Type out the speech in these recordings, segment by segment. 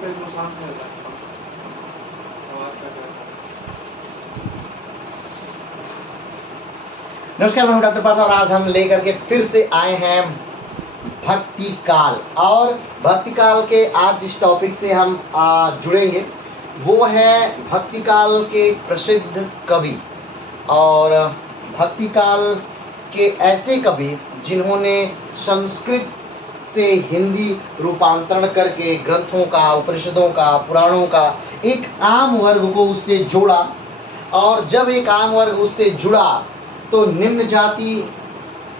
Page में शांत नहीं होता है। आवाज कर रहा है। नमस्कार, मैं हूं डॉक्टर पार्थ और आज हम लेकर के फिर से आए हैं भक्ति काल। और भक्ति काल के आज जिस टॉपिक से हम जुड़ेंगे वो है भक्ति काल के प्रसिद्ध कवि और भक्ति काल के ऐसे कवि जिन्होंने संस्कृत से हिंदी रूपांतरण करके ग्रंथों का, उपनिषदों का, पुराणों का एक आम वर्ग को उससे जोड़ा। और जब एक आम वर्ग उससे जुड़ा तो निम्न जाति,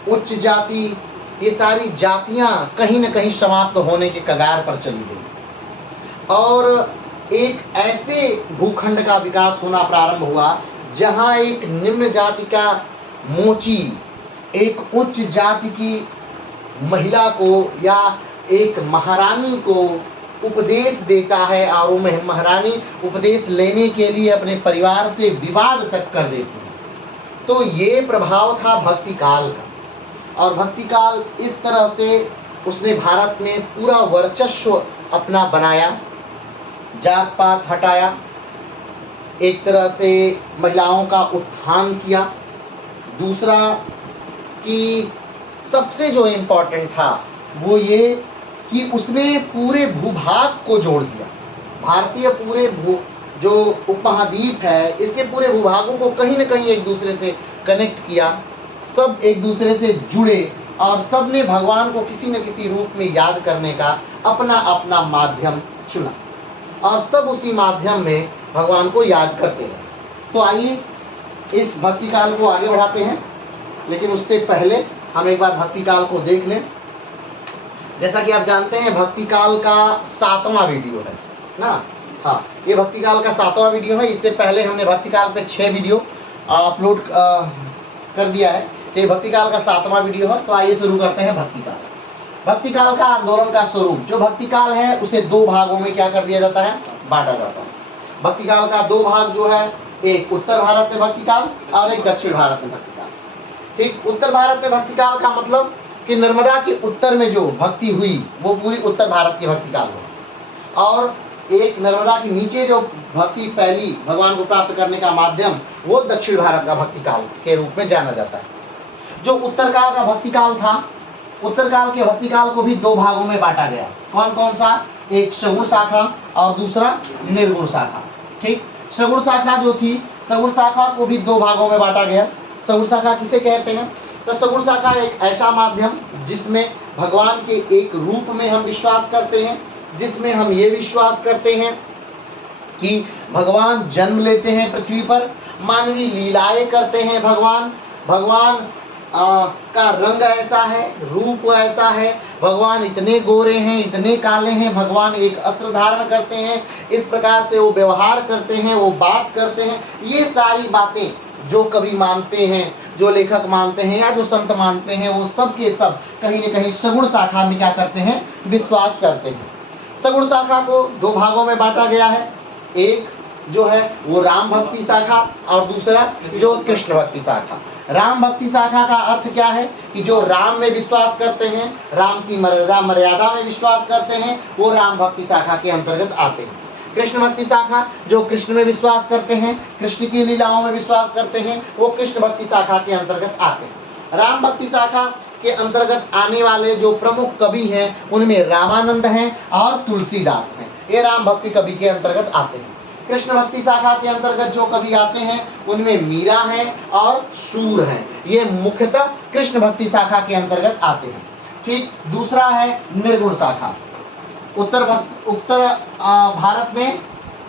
उच्च जाति, ये सारी जातियां कहीं न कहीं समाप्त होने के कगार पर चली गई और एक ऐसे भूखंड का विकास होना प्रारंभ हुआ जहां एक निम्न जाति का मोची एक उच्च जाति की महिला को या एक महारानी को उपदेश देता है और वो महारानी उपदेश लेने के लिए अपने परिवार से विवाद तक कर देती है। तो ये प्रभाव था भक्ति काल का और भक्ति काल इस तरह से उसने भारत में पूरा वर्चस्व अपना बनाया, जात पात हटाया, एक तरह से महिलाओं का उत्थान किया। दूसरा कि सबसे जो इम्पोर्टेंट था वो ये कि उसने पूरे भूभाग को जोड़ दिया। भारतीय पूरे जो उपमहाद्वीप है इसके पूरे भूभागों को कहीं न कहीं एक दूसरे से कनेक्ट किया, सब एक दूसरे से जुड़े और सब ने भगवान को किसी न किसी रूप में याद करने का अपना अपना माध्यम चुना और सब उसी माध्यम में भगवान को याद करते रहे। तो आइए इस भक्ति काल को आगे बढ़ाते हैं, लेकिन उससे पहले हम एक बार भक्ति काल को देख लें। जैसा कि आप जानते हैं भक्ति काल का 7वां वीडियो है ना। हाँ, ये भक्ति काल का 7वां वीडियो है। इससे पहले हमने भक्ति काल पे 6 वीडियो अपलोड कर दिया है। ये भक्ति काल का 7वां वीडियो है। तो आइए शुरू करते हैं भक्ति काल। भक्ति काल का आंदोलन का स्वरूप, जो भक्ति काल है उसे 2 भागों में क्या कर दिया जाता है, बांटा जाता है। भक्ति काल का 2 भाग जो है, एक उत्तर भारत में भक्ति काल और एक दक्षिण भारत में भक्ति काल। ठीक, उत्तर भारत में भक्ति काल का मतलब कि नर्मदा के उत्तर में जो भक्ति हुई वो पूरी उत्तर भारत की भक्ति काल हुआ और एक नर्मदा के नीचे जो भक्ति फैली भगवान को प्राप्त करने का माध्यम, वो दक्षिण भारत का भक्ति काल के रूप में जाना जाता है। जो उत्तर काल का भक्ति काल था, उत्तर काल के भक्ति काल को भी 2 भागों में बांटा गया। कौन कौन सा, एक सगुण शाखा और दूसरा निर्गुण शाखा। ठीक, सगुण शाखा जो थी, सगुण शाखा को भी 2 भागों में बांटा गया। सगुण शाखा किसे कहते हैं, तो सगुण शाखा एक ऐसा माध्यम जिसमें भगवान के एक रूप में हम विश्वास करते हैं, जिसमें हम ये विश्वास करते हैं कि भगवान जन्म लेते हैं पृथ्वी पर, मानवीय लीलाएं करते हैं भगवान का रंग ऐसा है, रूप ऐसा है, भगवान इतने गोरे हैं, इतने काले हैं, भगवान एक अस्त्र धारण करते हैं, इस प्रकार से वो व्यवहार करते हैं, वो बात करते हैं। ये सारी बातें जो कवि मानते हैं, जो लेखक मानते हैं या जो संत मानते हैं, वो सब के सब कहीं न कहीं सगुण शाखा में क्या करते हैं, विश्वास करते हैं। सगुण शाखा को 2 भागों में बांटा गया है। एक जो है वो राम भक्ति शाखा और दूसरा जो कृष्ण भक्ति शाखा। राम भक्ति शाखा का अर्थ क्या है कि जो राम में विश्वास करते हैं, राम की मर्यादा में विश्वास करते हैं, वो राम भक्ति शाखा के अंतर्गत आते हैं। कृष्ण भक्ति शाखा जो कृष्ण में विश्वास करते हैं, कृष्ण की लीलाओं में विश्वास करते हैं, वो कृष्ण भक्ति शाखा के अंतर्गत आते हैं। राम भक्ति शाखा के अंतर्गत आने वाले जो प्रमुख कवि हैं उनमें रामानंद हैं और तुलसीदास हैं। ये राम भक्ति कवि के अंतर्गत आते हैं। कृष्ण भक्ति शाखा के अंतर्गत जो कवि आते हैं उनमें मीरा हैं और सूर हैं। ये मुख्यतः कृष्ण भक्ति शाखा के अंतर्गत आते हैं। ठीक, दूसरा है निर्गुण शाखा। उत्तर भारत में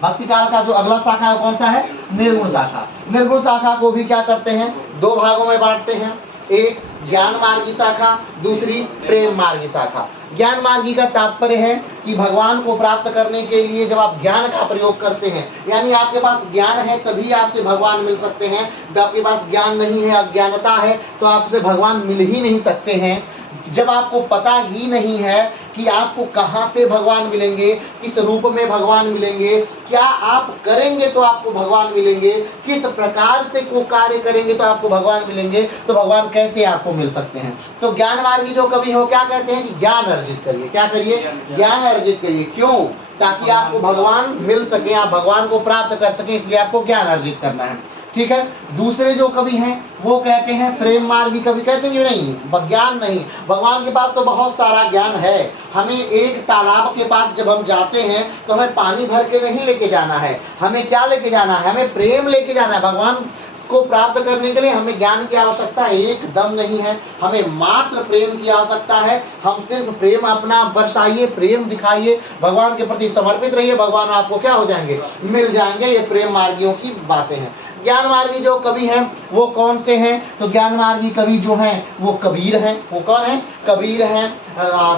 भक्ति काल का जो अगला शाखा है कौन सा है, निर्गुण शाखा। निर्गुण शाखा को भी क्या करते हैं, 2 भागों में बांटते हैं। एक ज्ञान मार्गी शाखा, दूसरी प्रेम मार्गी शाखा। ज्ञान मार्गी का तात्पर्य है कि भगवान को प्राप्त करने के लिए जब आप ज्ञान का प्रयोग करते हैं, यानी आपके पास ज्ञान है तभी आपसे भगवान मिल सकते हैं। आपके पास ज्ञान नहीं है, अज्ञानता है, तो आपसे भगवान मिल ही नहीं सकते हैं। जब आपको पता ही नहीं है कि आपको कहाँ से भगवान मिलेंगे, किस रूप में भगवान मिलेंगे, क्या आप करेंगे तो आपको भगवान मिलेंगे, किस प्रकार से को कार्य करेंगे तो आपको भगवान मिलेंगे, तो भगवान कैसे आपको मिल सकते हैं। तो ज्ञान मार्गी जो कवि हो क्या कहते हैं कि ज्ञान अर्जित करिए। क्या करिए? ज्ञान अर्जित करिए। क्यों? ताकि आपको भगवान मिल सके, आप भगवान को प्राप्त कर सके, इसलिए आपको ज्ञान अर्जित करना है। ठीक है। दूसरे जो कवि हैं वो कहते हैं प्रेम मार्गी कवि, कहते हैं कि नहीं ज्ञान नहीं, भगवान के पास तो बहुत सारा ज्ञान है। हमें एक तालाब के पास जब हम जाते हैं तो हमें पानी भर के नहीं लेके जाना है, हमें क्या लेके जाना है? हमें प्रेम लेके जाना है। भगवान को प्राप्त करने के लिए हमें ज्ञान की आवश्यकता एकदम नहीं है, हमें मात्र प्रेम की आवश्यकता है। हम सिर्फ प्रेम अपना बरसाइए, प्रेम दिखाइए, भगवान के प्रति समर्पित रहिए, भगवान आपको क्या हो जाएंगे? मिल जाएंगे। ये प्रेम मार्गियों की बातें हैं। ज्ञान मार्गी जो कवि हैं वो कौन से हैं? तो ज्ञान मार्गी कवि जो हैं वो कबीर हैं। वो कौन है? कबीर हैं,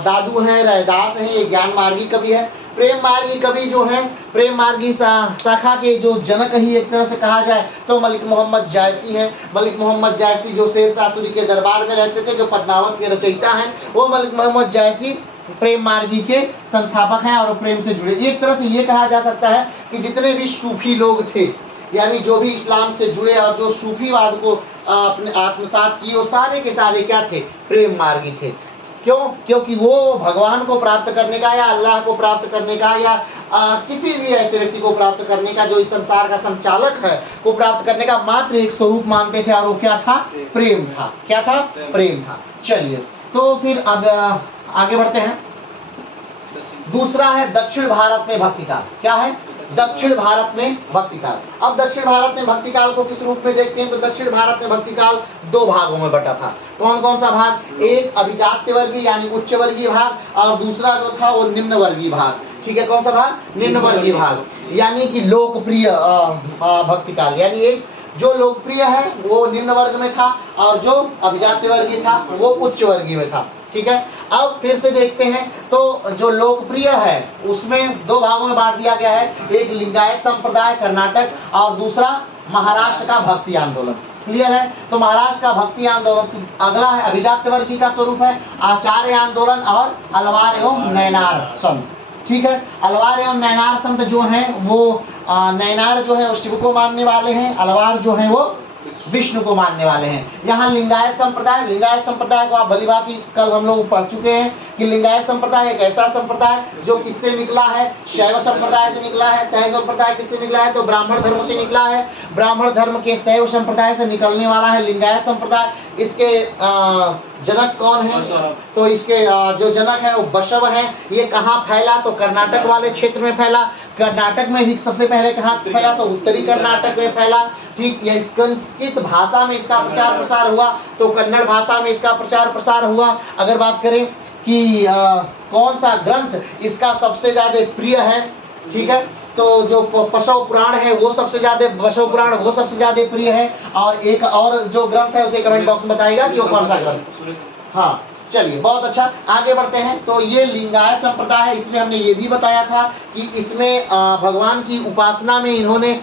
दादू हैं, रैदास हैं, ये ज्ञान मार्गी कवि है। प्रेम मार्गी कवि जो हैं, प्रेम मार्गी शाखा के जो जनक ही एक तरह से कहा जाए तो मलिक मोहम्मद जायसी हैं। मलिक मोहम्मद जायसी जो शेरशाह सूरी के दरबार में रहते थे, जो पद्मावत के रचयिता हैं, वो मलिक मोहम्मद जायसी प्रेम मार्गी के संस्थापक हैं और प्रेम से जुड़े। एक तरह से ये कहा जा सकता है कि जितने भी सूफी लोग थे, यानी जो भी इस्लाम से जुड़े और जो सूफीवाद को अपने आत्मसात किए, वो सारे के सारे क्या थे? प्रेम मार्गी थे। क्यों? क्योंकि वो भगवान को प्राप्त करने का या अल्लाह को प्राप्त करने का या किसी भी ऐसे व्यक्ति को प्राप्त करने का जो इस संसार का संचालक है को प्राप्त करने का मात्र एक स्वरूप मानते थे, और वो क्या था? प्रेम था। क्या था? प्रेम था। चलिए तो फिर अब आगे बढ़ते हैं। दूसरा है दक्षिण भारत में भक्ति काल। क्या है? दक्षिण भारत में भक्ति काल। अब दक्षिण भारत में भक्ति काल को किस रूप में देखते हैं? तो दक्षिण भारत में भक्ति काल दो भागों में बटा था। कौन कौन सा भाग? एक अभिजात्य वर्गीय यानी उच्च वर्गीय भाग, और दूसरा जो था वो निम्न वर्गीय भाग। ठीक है। कौन सा भाग? निम्न वर्गीय भाग, यानी कि लोकप्रिय भक्ति काल। यानी एक जो लोकप्रिय है वो निम्न वर्ग में था, और जो अभिजात्य वर्गीय था वो उच्च वर्गीय में था। ठीक है। अब फिर से देखते हैं तो जो लोकप्रिय है उसमें दो भागों में बांट दिया गया है, एक लिंगायत संप्रदाय कर्नाटक और दूसरा महाराष्ट्र का भक्ति आंदोलन। क्लियर है? तो महाराष्ट्र का भक्ति आंदोलन अगला है, अभिजात्य वर्गीय का स्वरूप है आचार्य आंदोलन और अलवार एवं नैनार संत। ठीक है। अलवार एवं नैनार संत जो हैं वो नैनार जो है वो शिव को मानने वाले हैं, अलवार जो है वो विष्णु को मानने वाले हैं। यहाँ लिंगायत संप्रदाय को आप भली बात कल हम लोग पढ़ चुके हैं कि लिंगायत संप्रदाय एक ऐसा संप्रदाय जो किससे निकला है? शैव संप्रदाय से निकला है। शैव संप्रदाय किससे निकला है? तो ब्राह्मण धर्म से निकला है। ब्राह्मण धर्म के शैव संप्रदाय से निकलने वाला है लिंगायत संप्रदाय। इसके जनक कौन है? तो इसके जो जनक है वो बसव है। ये कहाँ फैला? तो कर्नाटक वाले क्षेत्र में फैला। कर्नाटक में भी सबसे पहले कहाँ फैला? तो उत्तरी कर्नाटक में फैला। ठीक। ये किस भाषा में इसका प्रचार प्रसार हुआ? तो कन्नड़ भाषा में इसका प्रचार प्रसार हुआ। अगर बात करें कि कौन सा ग्रंथ इसका सबसे ज्यादा प्रिय है, ठीक है, तो जो पशव पुराण है वो सबसे ज्यादा, पशव पुराण वो सबसे ज्यादा प्रिय है। और एक और जो ग्रंथ है उसे कमेंट बॉक्स में बताइएगा कि वो कौन सा ग्रंथ। हाँ चलिए बहुत अच्छा, आगे बढ़ते हैं। तो ये लिंगायत संप्रदाय है। इसमें हमने ये भी बताया था कि इसमें भगवान की उपासना में इन्होंने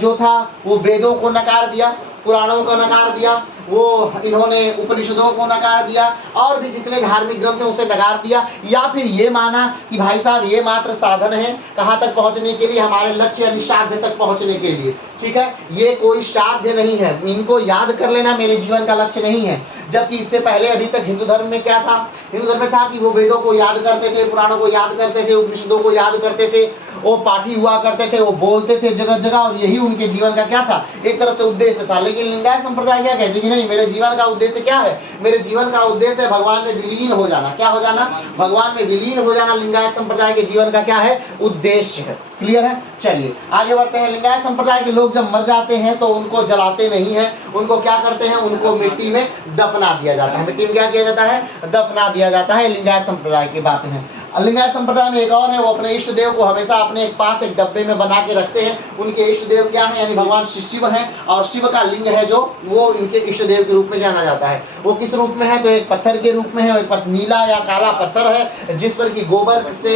जो था वो वेदों को नकार दिया, पुराणों को नकार दिया, वो इन्होंने उपनिषदों को नकार दिया, और भी जितने धार्मिक ग्रंथ हैं उसे नकार दिया, या फिर ये माना कि भाई साहब ये मात्र साधन है कहाँ तक पहुँचने के लिए? हमारे लक्ष्य यानी साध्य तक पहुँचने के लिए। ठीक है। ये कोई साध्य नहीं है, इनको याद कर लेना मेरे जीवन का लक्ष्य नहीं है। जबकि इससे पहले अभी तक हिंदू धर्म में क्या था? हिंदू धर्म में था कि वो वेदों को याद करते थे, पुराणों को याद करते थे, उपनिषदों को याद करते थे, वो पाठी हुआ करते थे, वो बोलते थे जगह जगह, और यही उनके जीवन का क्या था? एक तरह से उद्देश्य था। लेकिन लिंगायत संप्रदाय क्या कहती है? नहीं, मेरे जीवन का उद्देश्य क्या है? मेरे जीवन का उद्देश्य है भगवान में विलीन हो जाना। क्या हो जाना? भगवान में विलीन हो जाना लिंगायत संप्रदाय के जीवन का क्या है? उद्देश्य है। क्लियर है? चलिए आगे बढ़ते हैं। लिंगायत संप्रदाय के लोग जब मर जाते हैं तो उनको जलाते नहीं है, उनको क्या करते हैं? उनको मिट्टी में दफना दिया जाता है। मिट्टी में क्या किया जाता है? दफना दिया जाता है। लिंगायत संप्रदाय की बातें हैं। लिंगायत संप्रदाय में एक और है, वो अपने इष्ट देव को हमेशा अपने पास एक डब्बे में बना के रखते हैं। उनके इष्ट देव क्या है? यानी भगवान शिव है, और शिव का लिंग है जो वो इनके इष्ट देव के रूप में जाना जाता है। वो किस रूप में है? तो एक पत्थर के रूप में है, एक नीला या काला पत्थर है जिस पर की गोबर से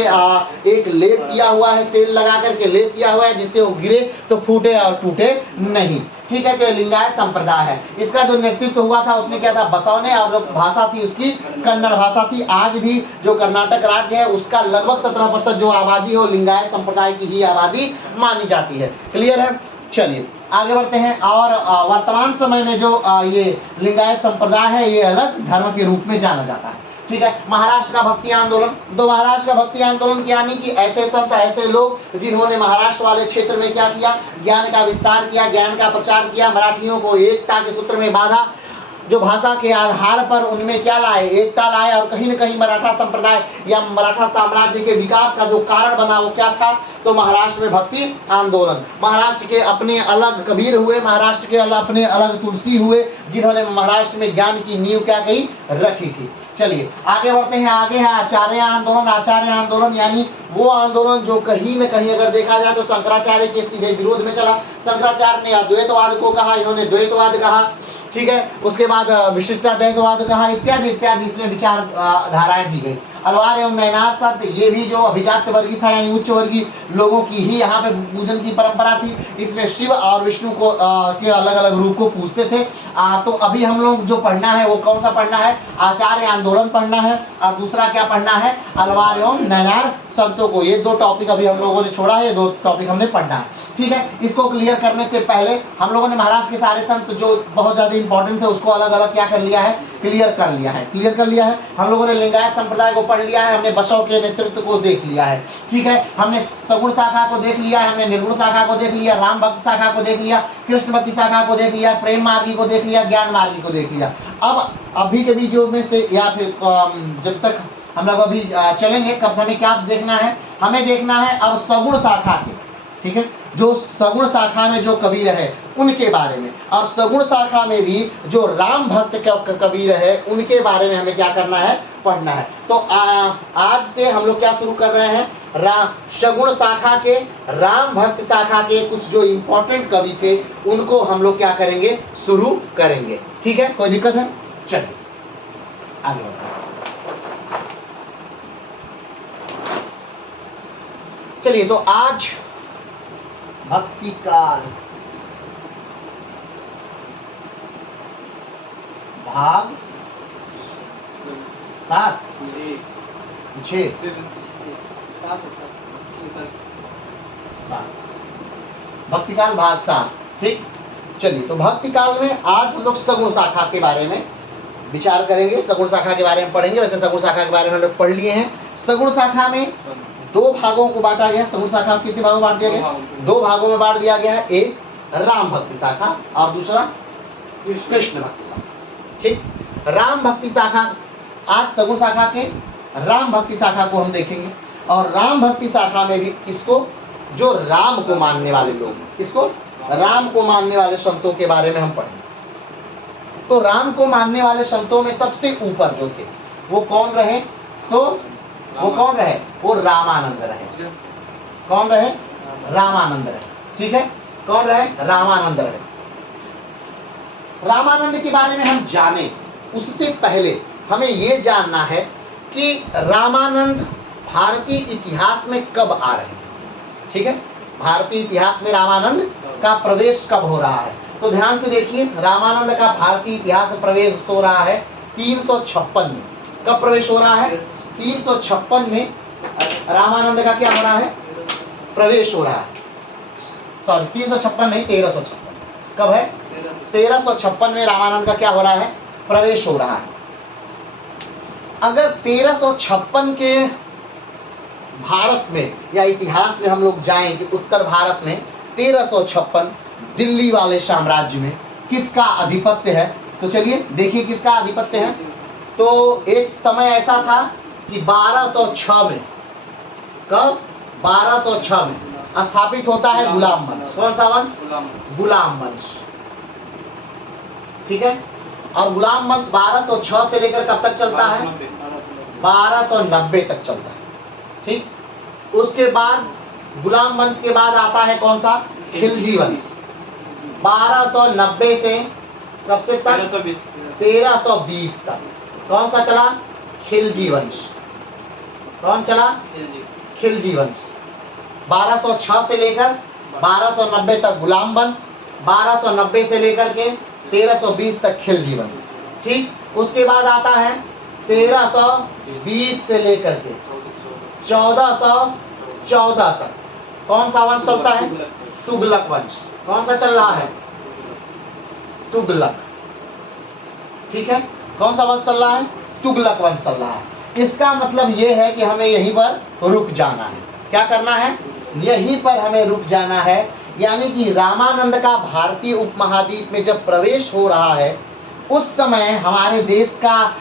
एक लेप किया हुआ है, तेल लगा करके लेप किया हुआ है, जिससे वो गिरे तो फूटे और टूटे नहीं। ठीक है। तो लिंगायत संप्रदाय है। इसका जो नेतृत्व हुआ था उसने क्या था? बसव ने, और जो भाषा थी उसकी कन्नड़ भाषा थी। आज भी जो कर्नाटक राज्य है उसका लगभग 17% जो आबादी है वो लिंगायत संप्रदाय की ही आबादी मानी जाती है। क्लियर है? चलिए आगे बढ़ते हैं। और वर्तमान समय में जो ये लिंगायत संप्रदाय है ये अलग धर्म के रूप में जाना जाता है। ठीक है। महाराष्ट्र का भक्ति आंदोलन, तो महाराष्ट्र का भक्ति आंदोलन यानी कि ऐसे संत, ऐसे लोग जिन्होंने महाराष्ट्र वाले क्षेत्र में क्या किया, ज्ञान का विस्तार किया, ज्ञान का प्रचार किया, मराठियों को एकता के सूत्र में बांधा, जो भाषा के आधार पर उनमें क्या लाए, एकता लाए। और कहीं न कहीं मराठा संप्रदाय या मराठा साम्राज्य के विकास का जो कारण बना वो क्या था, तो महाराष्ट्र में भक्ति आंदोलन। महाराष्ट्र के अपने अलग कबीर हुए, महाराष्ट्र के अपने अलग तुलसी हुए, जिन्होंने महाराष्ट्र में ज्ञान की नींव क्या कही, रखी थी। चलिए आगे बढ़ते हैं। आगे है आचार्य आंदोलन। आचार्य आंदोलन यानी वो आंदोलन जो कहीं न कहीं अगर देखा जाए तो शंकराचार्य के सीधे विरोध में चला। शंकराचार्य ने अद्वैतवाद को कहा, इन्होंने द्वैतवाद कहा। ठीक है। उसके बाद विशिष्टाद्वैतवाद कहा, इत्यादि इत्यादि इसमें विचार धाराएं दी गई। अलवार एवं नयनार संत, ये भी जो अभिजात वर्गीय था यानी उच्च वर्गीय लोगों की ही यहाँ पे पूजन की परंपरा थी। इसमें शिव और विष्णु को के अलग अलग रूप को पूजते थे। तो अभी हम लोग जो पढ़ना है वो कौन सा पढ़ना है, आचार्य आंदोलन पढ़ना है, और दूसरा क्या पढ़ना है, अलवार एवं नयनार संतों को। ये दो टॉपिक अभी हम लोगों ने छोड़ा है, ये दो टॉपिक हमने पढ़ना है। ठीक है। इसको क्लियर करने से पहले हम लोगों ने महाराष्ट्र के सारे संत जो बहुत ज्यादा इंपॉर्टेंट थे उसको अलग अलग क्या कर लिया है, क्लियर कर लिया है। क्लियर कर लिया है। हम लोगों ने लिंगायत संप्रदाय को पढ़ लिया है, हमने बसव के नेतृत्व को देख लिया है। ठीक है। हमने सगुण शाखा को देख लिया है, हमने निर्गुण शाखा को देख लिया, राम भक्त शाखा को देख लिया, कृष्ण भक्ति शाखा को देख लिया, प्रेम मार्गी को देख लिया, ज्ञान मार्गी को देख लिया। अब अभी के वीडियो में से या फिर जब तक हम लोग अभी चलेंगे कब हमें क्या देखना है, हमें देखना है अब सगुण शाखा के। ठीक है। जो सगुण शाखा में जो कबीर है उनके बारे में, और सगुण शाखा में भी जो राम भक्त कबीर है उनके बारे में हमें क्या करना है, पढ़ना है। तो आज से हम लोग क्या शुरू कर रहे हैं, सगुण शाखा के, राम भक्त शाखा के कुछ जो इंपॉर्टेंट कवि थे उनको हम लोग क्या करेंगे, शुरू करेंगे। ठीक है। कोई दिक्कत है? चलिए आगे बढ़ते हैं। चलिए तो आज भक्ति काल भाग 7 6 भक्ति काल भाग 7। ठीक। चलिए तो भक्ति काल में आज हम लोग सगुण शाखा के बारे में विचार करेंगे, सगुण शाखा के बारे में पढ़ेंगे। वैसे सगुण शाखा के बारे में हम लोग पढ़ लिए हैं। सगुण शाखा में दो भागों को बांटा गया। सगुण शाखा में कितने भागों में बांट दिया गया, दो भागों में बांट दिया गया है। एक राम भक्ति शाखा और दूसरा कृष्ण भक्ति शाखा। ठीक। राम भक्ति शाखा, आज सगुण शाखा के राम भक्ति शाखा को हम देखेंगे। और राम भक्ति शाखा में भी किसको, जो राम को मानने वाले लोग, किसको, राम को मानने वाले संतों के बारे में हम पढ़ेंगे। तो राम को मानने वाले संतों में सबसे ऊपर जो थे वो कौन रहे, तो वो कौन रहे, वो रामानंद रहे। कौन रहे, रामानंद रहे। ठीक है। कौन रहे, रामानंद रहे। रामानंद के बारे में हम जाने उससे पहले हमें ये जानना है कि रामानंद भारतीय इतिहास में कब आ रहे हैं। ठीक है। भारतीय इतिहास में रामानंद का प्रवेश कब हो रहा है, तो ध्यान से देखिए। रामानंद का भारतीय इतिहास में प्रवेश हो रहा है 356 में। कब प्रवेश हो रहा है, 356 में रामानंद का क्या हो रहा है, प्रवेश हो रहा है। सॉरी 356 नहीं, 1356। कब है, 1356 में रामानंद का क्या हो रहा है, प्रवेश हो रहा है। अगर 1356 के भारत में या इतिहास में हम लोग जाएं कि उत्तर भारत में 1356 दिल्ली वाले साम्राज्य में किसका आधिपत्य है, तो चलिए देखिए किसका आधिपत्य है। तो एक समय ऐसा था कि 1206 में, कब, 1206 में स्थापित होता है गुलाम वंश। कौन सा वंश, गुलाम वंश। ठीक है। और गुलाम वंश 1206 से लेकर कब तक चलता है, 1290 तक चलता है। ठीक। उसके बाद गुलाम वंश के बाद आता है कौन सा, खिलजी वंश। 1290 से कब से तक, 1320 तक कौन सा चला, खिलजी वंश। कौन चला, खिलजी वंश। 1206 से लेकर 1290 तक गुलाम वंश, 1290 से लेकर के 1320 तक खिलजी वंश। ठीक। उसके बाद आता है 1320 से लेकर के 1414 तक कौन सा वंश चलता है? तुगलक वंश। कौन सा चल रहा है? तुगलक। ठीक है, कौन सा वंश चल रहा है? तुगलक वंश चल रहा है। इसका मतलब ये है कि हमें यहीं पर रुक जाना है। क्या करना है? यहीं पर हमें रुक जाना है। यानी कि रामानंद का भारतीय उपमहाद्वीप में जब प्रवेश हो रहा है उस समय हमारे देश का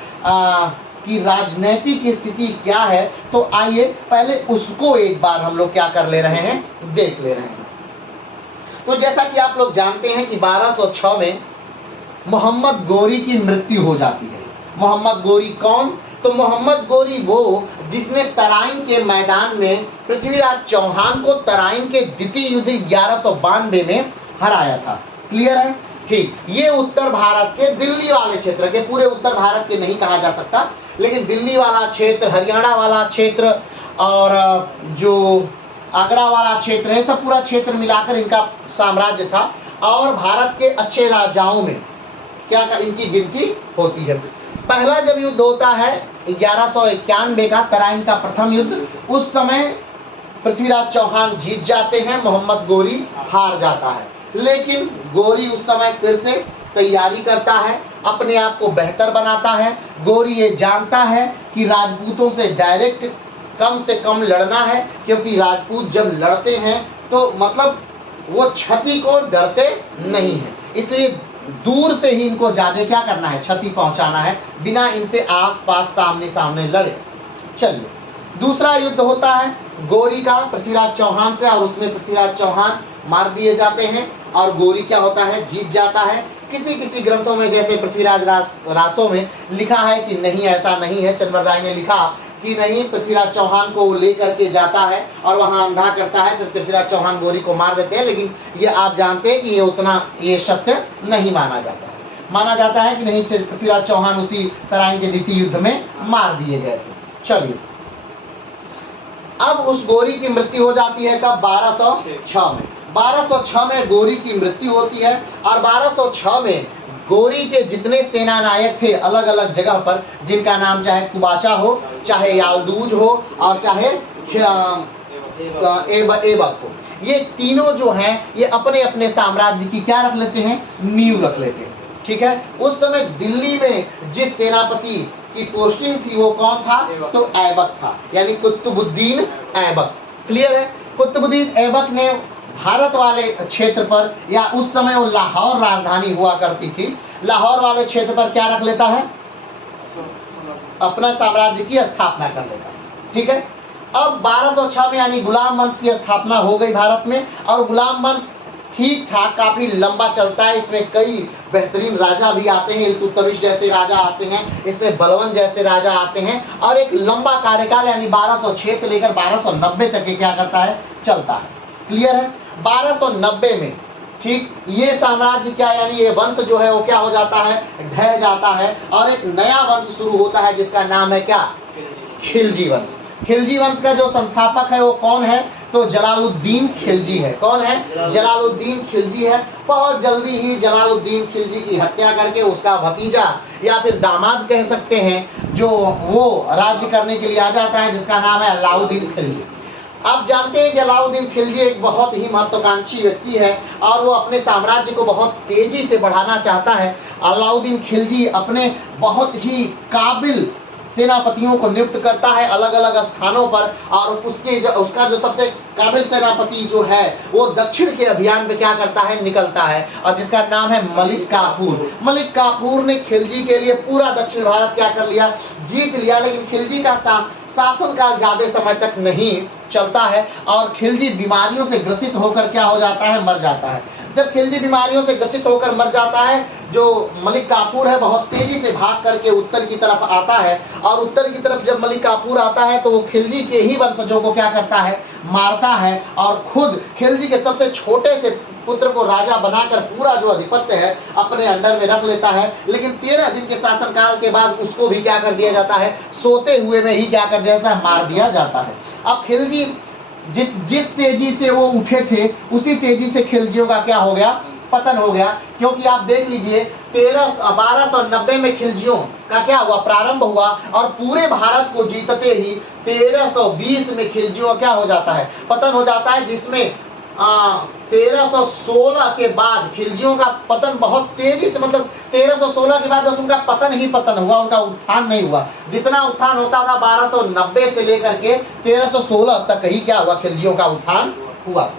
की राजनीतिक स्थिति क्या है, तो आइए पहले उसको एक बार हम लोग क्या कर ले रहे हैं, देख ले रहे हैं। तो जैसा कि आप लोग जानते हैं कि 1206 में मोहम्मद गोरी की मृत्यु हो जाती है। मोहम्मद गोरी कौन? तो मोहम्मद गोरी वो जिसने तराइन के मैदान में पृथ्वीराज चौहान को तराइन के द्वितीय युद्ध 1192 में हराया था। क्लियर है? ठीक। ये उत्तर भारत के दिल्ली वाले क्षेत्र के, पूरे उत्तर भारत के नहीं कहा जा सकता, लेकिन दिल्ली वाला क्षेत्र, हरियाणा वाला क्षेत्र और जो आगरा वाला क्षेत्र है, सब पूरा क्षेत्र मिलाकर इनका साम्राज्य था। और भारत के अच्छे राजाओं में क्या इनकी गिनती होती है। पहला जब युद्ध होता है 1191 का, तराइन का प्रथम युद्ध, उस समय पृथ्वीराज चौहान जीत जाते हैं, मोहम्मद गोरी हार जाता है। लेकिन गोरी उस समय फिर से तैयारी करता है, अपने आप को बेहतर बनाता है। गोरी ये जानता है कि राजपूतों से डायरेक्ट कम से कम लड़ना है, क्योंकि राजपूत जब लड़ते हैं तो मतलब वो क्षति को डरते नहीं है, इसलिए दूर से ही इनको ज्यादा क्या करना है, क्षति पहुंचाना है, बिना इनसे आसपास सामने सामने लड़े। चलिए, दूसरा युद्ध होता है गोरी का पृथ्वीराज चौहान से, और उसमें पृथ्वीराज चौहान मार दिए जाते हैं और गोरी क्या होता है, जीत जाता है। किसी किसी ग्रंथों में जैसे पृथ्वीराज रासों में लिखा है कि नहीं, ऐसा नहीं है। चंद्रराय ने लिखा कि नहीं, पृथ्वीराज चौहान को लेकर के जाता है और वहां अंधा करता है, फिर पृथ्वीराज चौहान गोरी को मार देते हैं। लेकिन ये आप जानते हैं कि ये उतना ये सत्य नहीं माना जाता है। माना जाता है कि नहीं, पृथ्वीराज चौहान उसी तराइन के द्वितीय युद्ध में मार दिए गए थे। चलिए, अब उस गोरी की मृत्यु हो जाती है कब? 1206 में। 1206 में गोरी की मृत्यु होती है और 1206 में गोरी के जितने सेना नायक थे अलग अलग जगह पर, जिनका नाम चाहे कुबाचा हो, चाहे यालदूज हो और चाहे एबक हो, ये तीनों जो हैं ये अपने अपने साम्राज्य की क्या रख लेते हैं, नींव रख लेते हैं। ठीक है, उस समय दिल्ली में जिस सेनापति की पोस्टिंग थी वो कौन था? तो ऐबक था, यानी कुतुबुद्दीन ऐबक। क्लियर है? कुतुबुद्दीन ऐबक ने भारत वाले क्षेत्र पर, या उस समय वो लाहौर राजधानी हुआ करती थी, लाहौर वाले क्षेत्र पर क्या रख लेता है, अपना साम्राज्य की स्थापना कर लेता है। ठीक है, अब 1206 में यानी गुलाम वंश की स्थापना हो गई भारत में, और गुलाम वंश ठीक ठाक काफी लंबा चलता है। इसमें कई बेहतरीन राजा भी आते हैं, इल्तुतमिश जैसे राजा आते हैं, इसमें बलवन जैसे राजा आते हैं, और एक लंबा कार्यकाल यानी 1206 से लेकर 1290 तक ये क्या करता है, चलता है। क्लियर है? 1290 में ठीक ये साम्राज्य क्या, यानी ये वंश जो है वो क्या हो जाता है, ढह जाता है, और एक नया वंश शुरू होता है जिसका नाम है क्या, खिलजी वंश। खिलजी वंश का जो संस्थापक है वो कौन है, तो जलालुद्दीन खिलजी है। कौन है? जलालुद्दीन खिलजी है। बहुत जल्दी ही जलालुद्दीन खिलजी की हत्या करके उसका भतीजा या फिर दामाद कह सकते हैं, जो वो राज्य करने के लिए आ जाता है, जिसका नाम है अलाउद्दीन खिलजी। आप जानते हैं कि अलाउद्दीन खिलजी एक बहुत ही महत्वाकांक्षी व्यक्ति है और वो अपने साम्राज्य को बहुत तेजी से बढ़ाना चाहता है। अलाउद्दीन खिलजी अपने बहुत ही काबिल सेनापतियों को नियुक्त करता है अलग अलग स्थानों पर, और उसका जो सबसे काबिल सेनापति जो है वो दक्षिण के अभियान पे क्या करता है, निकलता है, और जिसका नाम है मलिक काफूर। मलिक काफूर ने खिलजी के लिए पूरा दक्षिण भारत क्या कर लिया, जीत लिया। लेकिन खिलजी का शासनकाल ज्यादा समय तक नहीं चलता है और खिलजी बीमारियों से ग्रसित होकर क्या हो जाता है, मर जाता है। जब खिलजी बीमारियों से ग्रसित होकर मर जाता है, जो मलिक काफूर है बहुत तेजी से भाग करके उत्तर की तरफ आता है, और उत्तर की तरफ जब मलिक काफूर आता है तो वो खिलजी के ही वंशजों को क्या करता है, मारता है, और खुद खिलजी के सबसे छोटे से पुत्र को राजा बनाकर पूरा जो अधिपत्य है अपने अंडर में रख लेता है। लेकिन 13 दिन के शासनकाल के बाद उसको भी क्या कर दिया जाता है, सोते हुए में ही क्या कर दिया जाता है, मार दिया जाता है। अब खिलजी जिस तेजी से वो उठे थे उसी तेजी से खिलजियों का क्या हो गया, पतन हो गया। क्योंकि आप देख लीजिए 1290 में खिलजियों का क्या हुआ, प्रारंभ हुआ और पूरे भारत को जीतते ही 1320 में खिलजियों का क्या हो जाता है, पतन हो जाता है, जिसमें 1316 के बाद खिलजियों का पतन बहुत तेजी से, मतलब 1316 के बाद बस उनका पतन ही पतन हुआ, उनका उत्थान नहीं हुआ। जितना उत्थान होता था 1290 से लेकर के 1316 तक ही क्या हुआ, खिलजियों का उत्थान हुआ।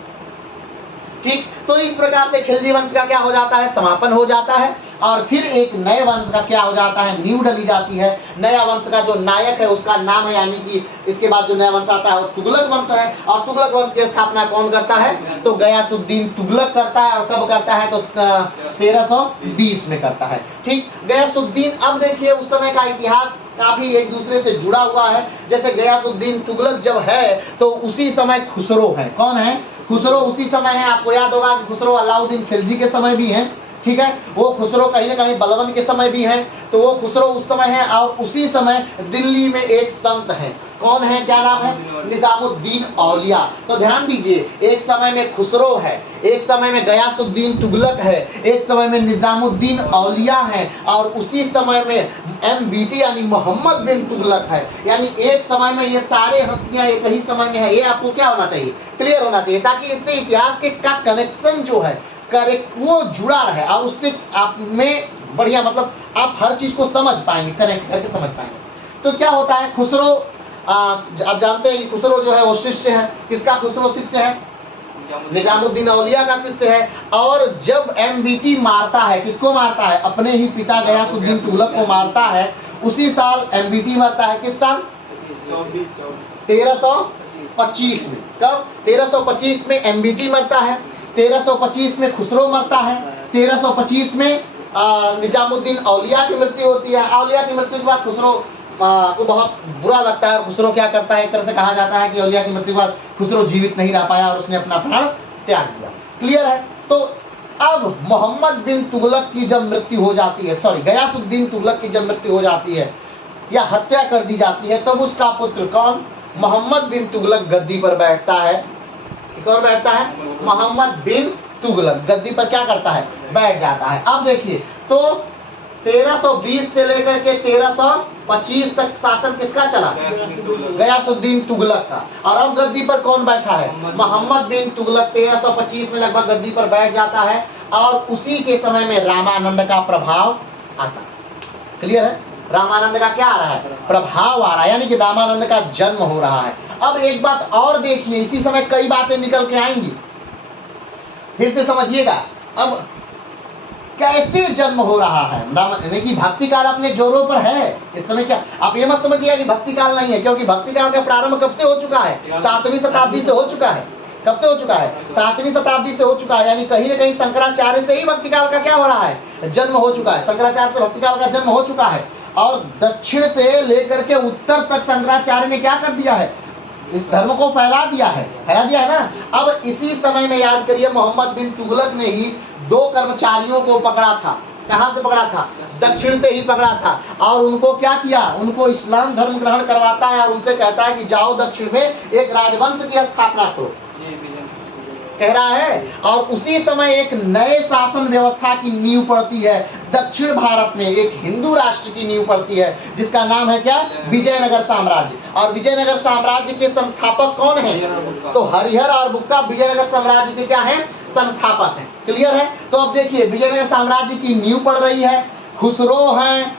ठीक, तो इस प्रकार से खिलजी वंश का क्या हो जाता है, समापन हो जाता है और फिर एक नए वंश का क्या हो जाता है, नींव डली जाती है। नया वंश का जो नायक है उसका नाम है, यानी कि इसके बाद जो नया वंश आता है वो तुगलक वंश है। और तुगलक वंश की स्थापना कौन करता है, तो गयासुद्दीन तुगलक करता है। और कब करता है, तो 1320 में करता है। ठीक, गयासुद्दीन, अब देखिए उस समय का इतिहास काफी एक दूसरे से जुड़ा हुआ है। जैसे गयासुद्दीन तुगलक जब है तो उसी समय खुसरो है। कौन है, खुसरो उसी समय है। आपको याद होगा कि खुसरो अलाउद्दीन खिलजी के समय भी है, ठीक है, वो खुसरो कहीं ना कहीं बलबन के समय भी है, तो वो खुसरो उस समय है। और उसी समय दिल्ली में एक संत है, कौन है, क्या नाम है, निजामुद्दीन औलिया। तो ध्यान दीजिए, एक समय में खुसरो है, एक समय में गयासुद्दीन तुगलक है, एक समय में निजामुद्दीन औलिया है और उसी समय में MBT यानी मोहम्मद बिन तुगलक है। यानी एक समय में ये सारे हस्तियां एक ही समय में है। ये आपको क्या होना चाहिए, क्लियर होना चाहिए, ताकि इससे इतिहास के का कनेक्शन जो है करेक्ट वो जुड़ा रहे और उससे आप में बढ़िया, मतलब आप हर चीज को समझ पाएंगे, कनेक्ट करके समझ पाएंगे। तो क्या होता है, खुसरो आप जानते हैं कि खुसरो जो है वो शिष्य है, किसका खुसरो शिष्य है, निजामुद्दीन औलिया का शिष्य है। और जब MBT मारता है, किसको मारता है, अपने ही पिता गयासुद्दीन तुगलक को मारता है, उसी साल MBT मरता है। किस साल, 1325 में। कब, 1325 में MBT मरता है, 1325 में खुसरो मरता है, 1325 में निजामुद्दीन औलिया की मृत्यु होती है। औलिया की मृत्यु के बाद खुसरो को बहुत बुरा लगता है और खुसरो क्या करता है, एक तरह से कहा जाता है कि औलिया की मृत्यु के बाद खुसरो जीवित नहीं रह पाया और उसने अपना प्राण त्याग दिया। क्लियर है। तो अब मोहम्मद बिन तुगलक की जब मृत्यु हो जाती है, सॉरी गयासुद्दीन तुगलक की जब मृत्यु हो जाती है या हत्या कर दी जाती है, तब उसका पुत्र कौन, मोहम्मद बिन तुगलक गद्दी पर बैठता है। कौन बैठता है, मोहम्मद बिन तुगलक गद्दी पर क्या करता है, बैठ जाता है। अब देखिए, तो 1320 से लेकर के 1325 तक शासन किसका चला, गयासुद्दीन तुगलक का। और अब गद्दी पर कौन बैठा है, मोहम्मद बिन तुगलक 1325 में लगभग गद्दी पर बैठ जाता है और उसी के समय में रामानंद का प्रभाव आता है। क्लियर है, रामानंद का क्या आ रहा है, प्रभाव आ रहा है, यानी कि रामानंद का जन्म हो रहा है। अब एक बात और देखिए, इसी समय कई बातें निकल के आएंगी, फिर से समझिएगा। अब कैसे जन्म हो रहा है, यानी कि भक्ति काल अपने जोरों पर है इस समय। क्या आप ये मत समझिएगा कि भक्ति काल नहीं है, क्योंकि भक्ति काल का प्रारंभ कब से हो चुका है, 7वीं शताब्दी से हो चुका है। कब से हो चुका है, 7वीं शताब्दी से हो चुका है। यानी कहीं ना कहीं शंकराचार्य से ही भक्ति काल का क्या हो रहा है, जन्म हो चुका है। शंकराचार्य से भक्ति काल का जन्म हो चुका है और दक्षिण से लेकर के उत्तर तक शंकराचार्य ने क्या कर दिया है, इस धर्म को फैला दिया है ना। अब इसी समय में याद करिए, मोहम्मद बिन तुगलक ने ही 2 कर्मचारियों को पकड़ा था। कहां से पकड़ा था, दक्षिण से ही पकड़ा था। और उनको क्या किया, उनको इस्लाम धर्म ग्रहण करवाता है और उनसे कहता है कि जाओ दक्षिण में एक राजवंश की स्थापना करो, कह रहा है। और उसी समय एक नए शासन व्यवस्था की नींव पड़ती है दक्षिण भारत में, एक हिंदू राष्ट्र की नींव पड़ती है जिसका नाम है क्या, विजयनगर साम्राज्य। और विजयनगर साम्राज्य के संस्थापक कौन है, तो हरिहर और बुक्का विजयनगर साम्राज्य के क्या है, संस्थापक हैं। क्लियर है। तो अब देखिए, विजयनगर साम्राज्य की नींव पड़ रही है, खुसरो हैं,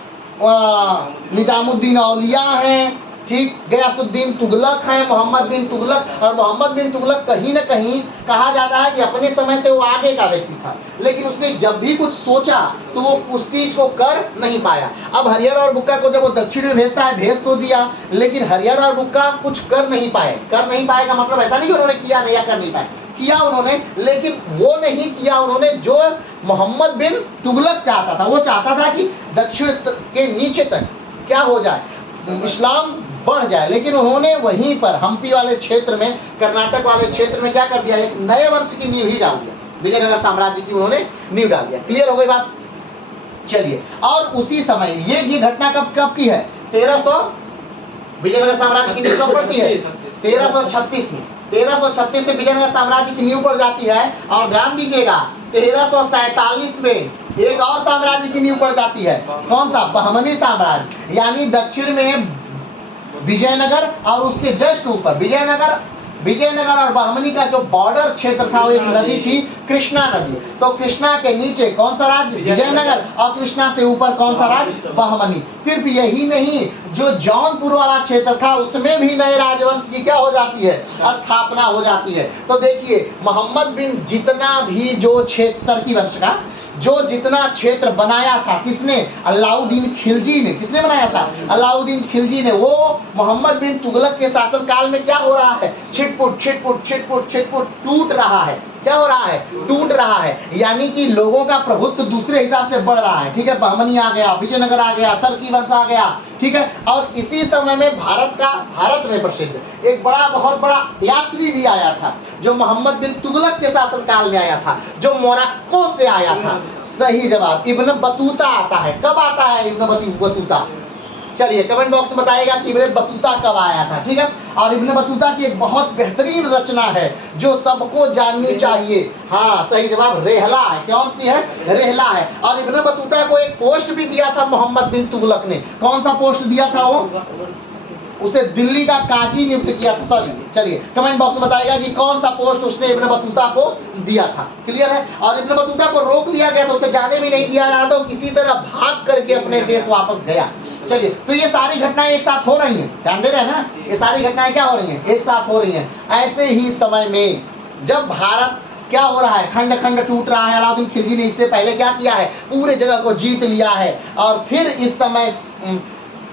निजामुद्दीन औलिया हैं, ठीक, गयासुद्दीन तुगलक है, मोहम्मद बिन तुगलक। और मोहम्मद बिन तुगलक कहीं ना कहीं कहा जाता है कि अपने समय से वो आगे का व्यक्ति था, लेकिन उसने जब भी कुछ सोचा तो वो उस चीज को कर नहीं पाया। अब हरिहर और बुक्का को जब वो दक्षिण में भेजता है, भेज तो दिया, लेकिन हरिहर और बुक्का कुछ कर नहीं पाए। कर नहीं पाए का मतलब ऐसा नहीं कि उन्होंने किया नहीं या कर नहीं पाए, किया उन्होंने, लेकिन वो नहीं किया उन्होंने जो मोहम्मद बिन तुगलक चाहता था। वो चाहता था कि दक्षिण के नीचे तक क्या हो जाए, इस्लाम बढ़ जाए। लेकिन उन्होंने वहीं पर हम्पी वाले क्षेत्र में, कर्नाटक वाले क्षेत्र में क्या कर दिया, एक नए वंश की नींव ही डाल दिया, विजयनगर साम्राज्य की उन्होंने नींव डाल दिया। क्लियर हो गई बात। चलिए, और उसी समय ये घटना कब की है, 1300 विजयनगर साम्राज्य की नींव कब पड़ती है, 1336 में। 1336 से विजयनगर साम्राज्य की नींव पड़ जाती है। और ध्यान दीजिएगा, 1347 में एक और साम्राज्य की नींव पड़ जाती है, कौन सा? बहमनी साम्राज्य। यानी दक्षिण में विजयनगर और उसके जस्ट ऊपर विजयनगर और बहमनी का जो बॉर्डर क्षेत्र था वो एक नदी थी, कृष्णा नदी। तो कृष्णा के नीचे कौन सा राज्य? विजयनगर, और कृष्णा से ऊपर कौन सा राज्य? बहमनी। सिर्फ यही नहीं, जो जौनपुर वाला क्षेत्र था उसमें भी नए राजवंश की क्या हो जाती है? स्थापना हो जाती है। तो देखिए मोहम्मद बिन जितना भी जो क्षेत्र, सरकी वंश का जो जितना क्षेत्र बनाया था, किसने? अलाउद्दीन खिलजी ने। किसने बनाया था? अलाउद्दीन खिलजी ने। वो मोहम्मद बिन तुगलक के शासन काल में क्या हो रहा है? छिटपुट टूट रहा है। क्या हो रहा है? टूट रहा है। यानी कि लोगों का प्रभुत्व दूसरे हिसाब से बढ़ रहा है। ठीक है, बहमनी आ गया, विजयनगर आ गया, सरकी वंश आ गया। ठीक है, और इसी समय में भारत में प्रसिद्ध एक बहुत बड़ा यात्री भी आया था, जो मोहम्मद बिन तुगलक के शासन काल में आया था, जो मोरक्को से आया था। सही जवाब इब्न बतूता आता है। कब आता है इब्न बतूता? चलिए कमेंट बॉक्स में बताइएगा कि इब्न बतूता कब आया था। ठीक है, और इब्न बतूता की एक बहुत बेहतरीन रचना है जो सबको जाननी चाहिए। हाँ, सही जवाब रेहला है। कौन सी है? रेहला है। और इब्न बतूता को एक पोस्ट भी दिया था मोहम्मद बिन तुगलक ने। कौन सा पोस्ट दिया था वो? उसे दिल्ली का काजी नियुक्त किया था। सॉरी, चलिए कमेंट बॉक्स में बताइएगा कि कौन सा पोस्ट उसने इब्न बतूता को दिया था। क्लियर है? और इब्न बतूता को रोक लिया गया, तो उसे जाने भी नहीं दिया रहा, तो किसी तरह भाग करके अपने देश वापस गया। चलिए, तो ये सारी घटनाएं एक साथ हो रही हैं, ध्यान दे रहे हैं ना? ये सारी घटनाएं क्या हो रही हैं? एक साथ हो रही हैं। ऐसे ही समय में जब भारत क्या हो रहा है? खंड खंड टूट रहा है। अलाउद्दीन खिलजी ने इससे पहले क्या किया है? पूरे जगह को जीत लिया है। और फिर इस समय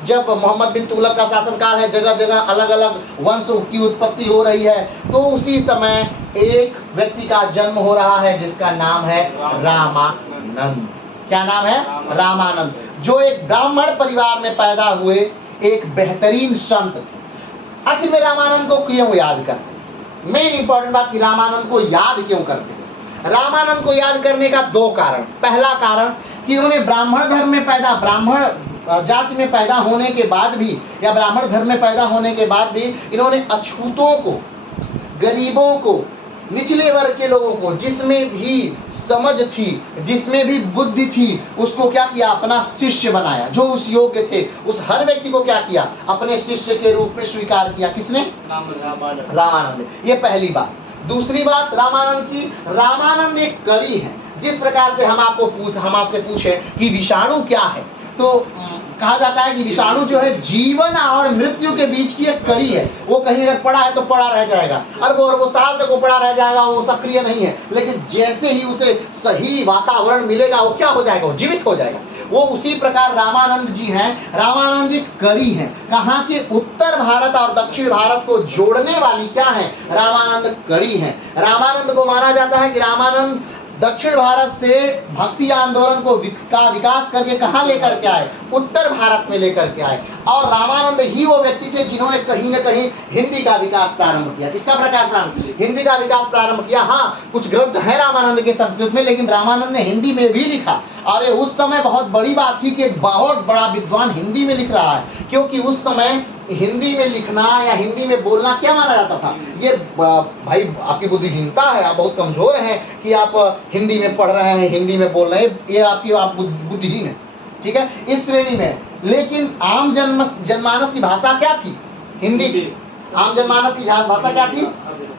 जब मोहम्मद बिन तुगलक का शासनकाल है, जगह जगह अलग अलग वंश की उत्पत्ति हो रही है, तो उसी समय एक व्यक्ति का जन्म हो रहा है जिसका नाम है रामानंद। क्या नाम है? रामानंद, जो एक ब्राह्मण परिवार में पैदा हुए एक बेहतरीन संत थे। आखिर में रामानंद को क्यों याद करते? मेन इंपॉर्टेंट बात कि रामानंद को याद क्यों करते? रामानंद को याद करने का दो कारण। पहला कारण कि उन्होंने ब्राह्मण जाति में पैदा होने के बाद भी, या ब्राह्मण धर्म में पैदा होने के बाद भी, इन्होंने अछूतों को, गरीबों को, निचले वर्ग के लोगों को, जिसमें भी समझ थी, जिसमें भी बुद्धि थी, उसको क्या किया? अपना शिष्य बनाया। जो उस योग्य थे, उस हर व्यक्ति को क्या किया? अपने शिष्य के रूप में स्वीकार किया। किसने? रामानंद। ये पहली बात। दूसरी बात रामानंद एक कड़ी है। जिस प्रकार से हम आपसे पूछे कि विषाणु क्या है, तो कहा जाता है कि विषाणु जो है जीवन और मृत्यु के बीच की एक कड़ी है। वो कहीं अगर पड़ा है तो पड़ा रह जाएगा, अरबों साल तक वो पड़ा रह जाएगा, वो सक्रिय नहीं है। लेकिन जैसे ही उसे सही वातावरण मिलेगा, वो क्या हो जाएगा? वो जीवित हो जाएगा। वो उसी प्रकार रामानंद जी हैं। रामानंद जी कड़ी हैं। कहाँ के? उत्तर भारत और दक्षिण भारत को जोड़ने वाली क्या है? रामानंद कड़ी है। रामानंद को माना जाता है कि रामानंद दक्षिण भारत से भक्ति आंदोलन को विकास करके कहाँ लेकर के आए? उत्तर भारत में लेकर के आए। और रामानंद ही वो व्यक्ति थे जिन्होंने कहीं न कहीं हिंदी का विकास प्रारंभ किया। किसका विकास प्रारंभ? हिंदी का विकास प्रारंभ किया। हाँ, कुछ ग्रंथ हैं रामानंद के संस्कृत में, लेकिन रामानंद ने हिंदी में भी लिखा। और ये उस समय बहुत बड़ी बात थी कि एक बहुत बड़ा विद्वान हिंदी में लिख रहा है, क्योंकि उस समय हिंदी में लिखना या हिंदी में बोलना क्या माना जाता था? ये भाई आपकी बुद्धिहीनता है, आप बहुत कमजोर हैं कि आप हिंदी में पढ़ रहे हैं, हिंदी में बोल रहे हैं, ये आप बुद्धिहीन है। ठीक है, इस श्रेणी में। लेकिन आम जनमानस की भाषा क्या थी? हिंदी थी। आम जनमानस की भाषा क्या थी?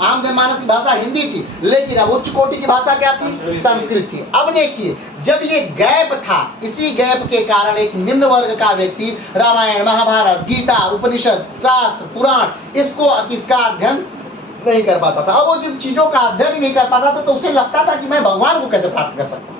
आम जनमानस की भाषा हिंदी थी। लेकिन अब उच्च कोटि की भाषा क्या थी? संस्कृत थी। अब देखिए, जब ये गैप था, इसी गैप के कारण एक निम्न वर्ग का व्यक्ति रामायण, महाभारत, गीता, उपनिषद, शास्त्र, पुराण, इसका अध्ययन नहीं कर पाता था। अब वो जब चीजों का अध्ययन नहीं कर पाता था, तो उसे लगता था कि मैं भगवान को कैसे प्राप्त कर सकता हूँ,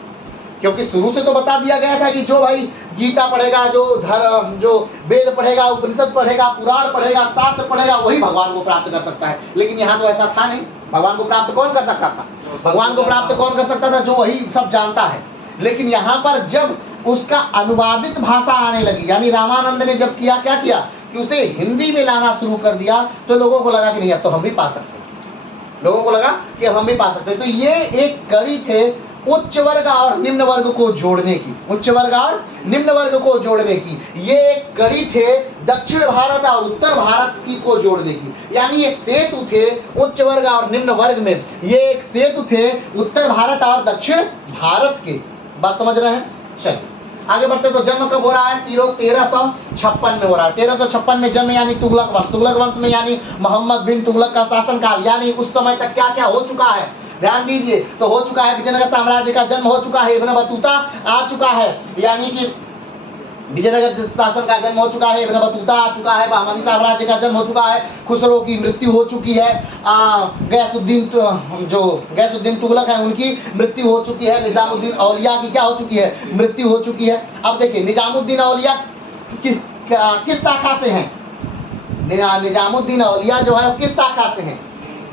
क्योंकि शुरू से तो बता दिया गया था कि जो भाई गीता पढ़ेगा, जो वेद पढ़ेगा, उपनिषद पढ़ेगा, पुराण पढ़ेगा, शास्त्र पढ़ेगा, वही भगवान को प्राप्त कर सकता है। लेकिन यहाँ तो ऐसा था नहीं। भगवान को प्राप्त कौन कर सकता था? भगवान को प्राप्त कौन कर सकता था? जो वही सब जानता है। लेकिन यहाँ पर जब उसका अनुवादित भाषा आने लगी, यानी रामानंद ने जब क्या किया कि उसे हिंदी में लाना शुरू कर दिया, तो लोगों को लगा कि नहीं, अब तो हम भी पा सकते हैं। लोगों को लगा कि हम भी पा सकते हैं। तो ये एक कड़ी थे उच्च वर्ग और निम्न वर्ग को जोड़ने की। उच्च वर्ग और निम्न वर्ग को जोड़ने की ये एक कड़ी थे दक्षिण भारत और उत्तर भारत की को जोड़ने की। यानी ये सेतु थे उच्च वर्ग और निम्न वर्ग में। ये एक सेतु थे उत्तर भारत और दक्षिण भारत के। बात समझ रहे हैं? चलिए आगे बढ़ते। तो जन्म कब हो रहा है? 1356 में हो रहा है। 1356 में जन्म यानी तुगलक वंश। तुगलक वंश में यानी मोहम्मद बिन तुगलक का शासनकाल, यानी उस समय तक क्या क्या हो चुका है, ध्यान दीजिए। तो हो चुका है विजयनगर साम्राज्य का जन्म हो चुका है, इब्न बतूता आ चुका है, यानी कि विजयनगर शासन का जन्म हो चुका है, इब्न बतूता आ चुका है, बहमनी साम्राज्य का जन्म हो चुका है, खुसरो की मृत्यु हो चुकी है, गैसुद्दीन तुगलक है उनकी मृत्यु हो चुकी है, निजामुद्दीन औलिया की क्या हो चुकी है? मृत्यु हो चुकी है। अब देखिए निजामुद्दीन औलिया किस शाखा से हैं? निजामुद्दीन औलिया जो है किस शाखा से हैं?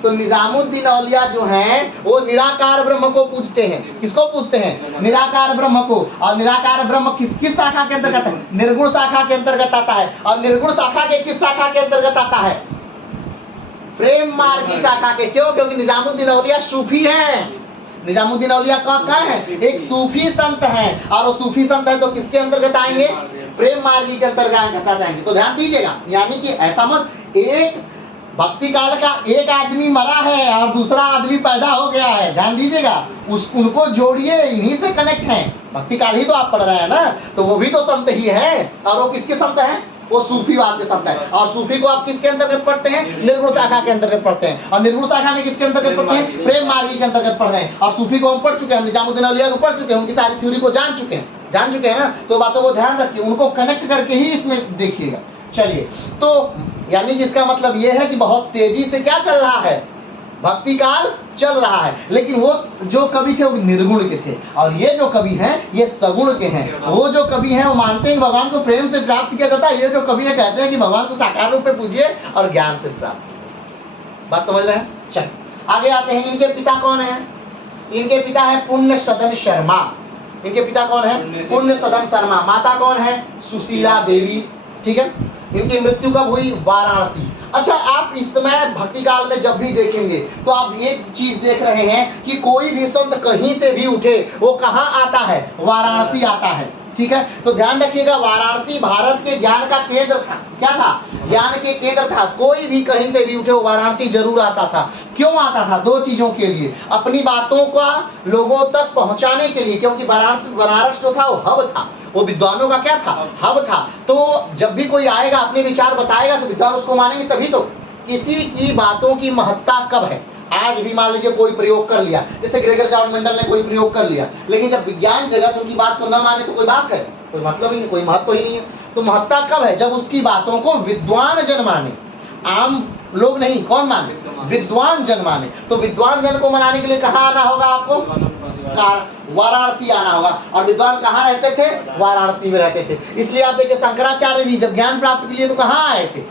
तो निजामुद्दीन औलिया जो हैं वो निराकार ब्रह्म को पूजते हैं। किसको पूजते हैं? निराकार ब्रह्म को। और निराकार ब्रह्म किस शाखा के अंतर्गत है? निर्गुण शाखा के अंतर्गत आता है। और निर्गुण शाखा के किस शाखा के अंतर्गत आता है? प्रेम मार्गी शाखा के। क्यों? क्योंकि निजामुद्दीन औलिया सूफी हैं। निजामुद्दीन औलिया कौन है? एक सूफी संत है। और वो सूफी संत है तो किसके अंतर्गत आएंगे? प्रेम मार्गी के अंतर्गत आ जाएंगे। तो ध्यान दीजिएगा, यानी कि ऐसा मत एक भक्ति काल का एक आदमी मरा है और दूसरा आदमी पैदा हो गया है, ध्यान दीजिएगा, उनको जोड़िए, इन्हीं से कनेक्ट हैं। भक्ति काल ही तो आप पढ़ रहे हैं ना, तो वो भी तो संत ही है। और वो किसके संत हैं? वो सूफीवाद के संत है। और सूफी को आप किसके अंतर्गत पढ़ते हैं? निर्गुण शाखा के अंतर्गत पढ़ते हैं। और निर्गुण शाखा में किसके अंतर्गत पढ़ते हैं? प्रेम मार्गी के अंतर्गत पढ़ रहे हैं। और सूफी को हम पढ़ चुके हैं, हम निजामुद्दीन औलिया को पढ़ चुके हैं, उनकी सारी थ्योरी को जान चुके हैं ना। तो बातों को ध्यान रखिए, उनको कनेक्ट करके ही इसमें देखिएगा। चलिए, तो यानी जिसका मतलब यह है कि बहुत तेजी से क्या चल रहा है? भक्ति काल चल रहा है। लेकिन वो जो कवि थे वो निर्गुण के थे, और ये जो कवि हैं ये सगुण के हैं। वो जो कवि हैं वो मानते हैं भगवान को प्रेम से प्राप्त किया जाता है। ये जो कवि है कहते हैं कि भगवान को साकार रूप में पूजिए और ज्ञान से प्राप्त कीजिए। बात समझ रहे हैं? चलिए आगे आते हैं। इनके पिता कौन है? इनके पिता है पुण्य सदन शर्मा। इनके पिता कौन है? पुण्य सदन शर्मा। माता कौन है? सुशीला देवी। ठीक है। इनकी मृत्यु कब हुई? वाराणसी। अच्छा, आप इस समय भक्ति काल में जब भी देखेंगे तो आप एक चीज देख रहे हैं कि कोई भी संत कहीं से भी उठे वो कहाँ आता है? वाराणसी आता है। ठीक है, तो ध्यान रखिएगा, वाराणसी भारत के ज्ञान का केंद्र था। क्या था? ज्ञान के केंद्र था। कोई भी कहीं से भी उठे वो वाराणसी जरूर आता था। क्यों आता था? दो चीजों के लिए, अपनी बातों का लोगों तक पहुंचाने के लिए, क्योंकि बनारस जो था वो हब था, वो विद्वानों का क्या था? हब था। तो जब भी कोई आएगा अपने विचार बताएगा तो विद्वान उसको मानेंगे। तभी तो किसी की बातों की महत्ता कब है? आज भी मान लीजिए कोई प्रयोग कर लिया, जैसे ग्रेगर चावल मंडल ने कोई प्रयोग कर लिया, लेकिन जब विज्ञान जगत उनकी बात को न माने तो कोई बात है? कोई मतलब ही नहीं, कोई महत्व ही नहीं है। तो महत्ता कब है? जब उसकी बातों को विद्वान जन माने, आम लोग नहीं। कौन माने? विद्वान जन माने। तो विद्वान जन को मनाने के लिए कहाँ आना होगा आपको? वाराणसी आना होगा। और विद्वान कहाँ रहते थे? वाराणसी में रहते थे। इसलिए आप देखिए शंकराचार्य भी जब ज्ञान प्राप्त के लिए तो कहाँ आए थे?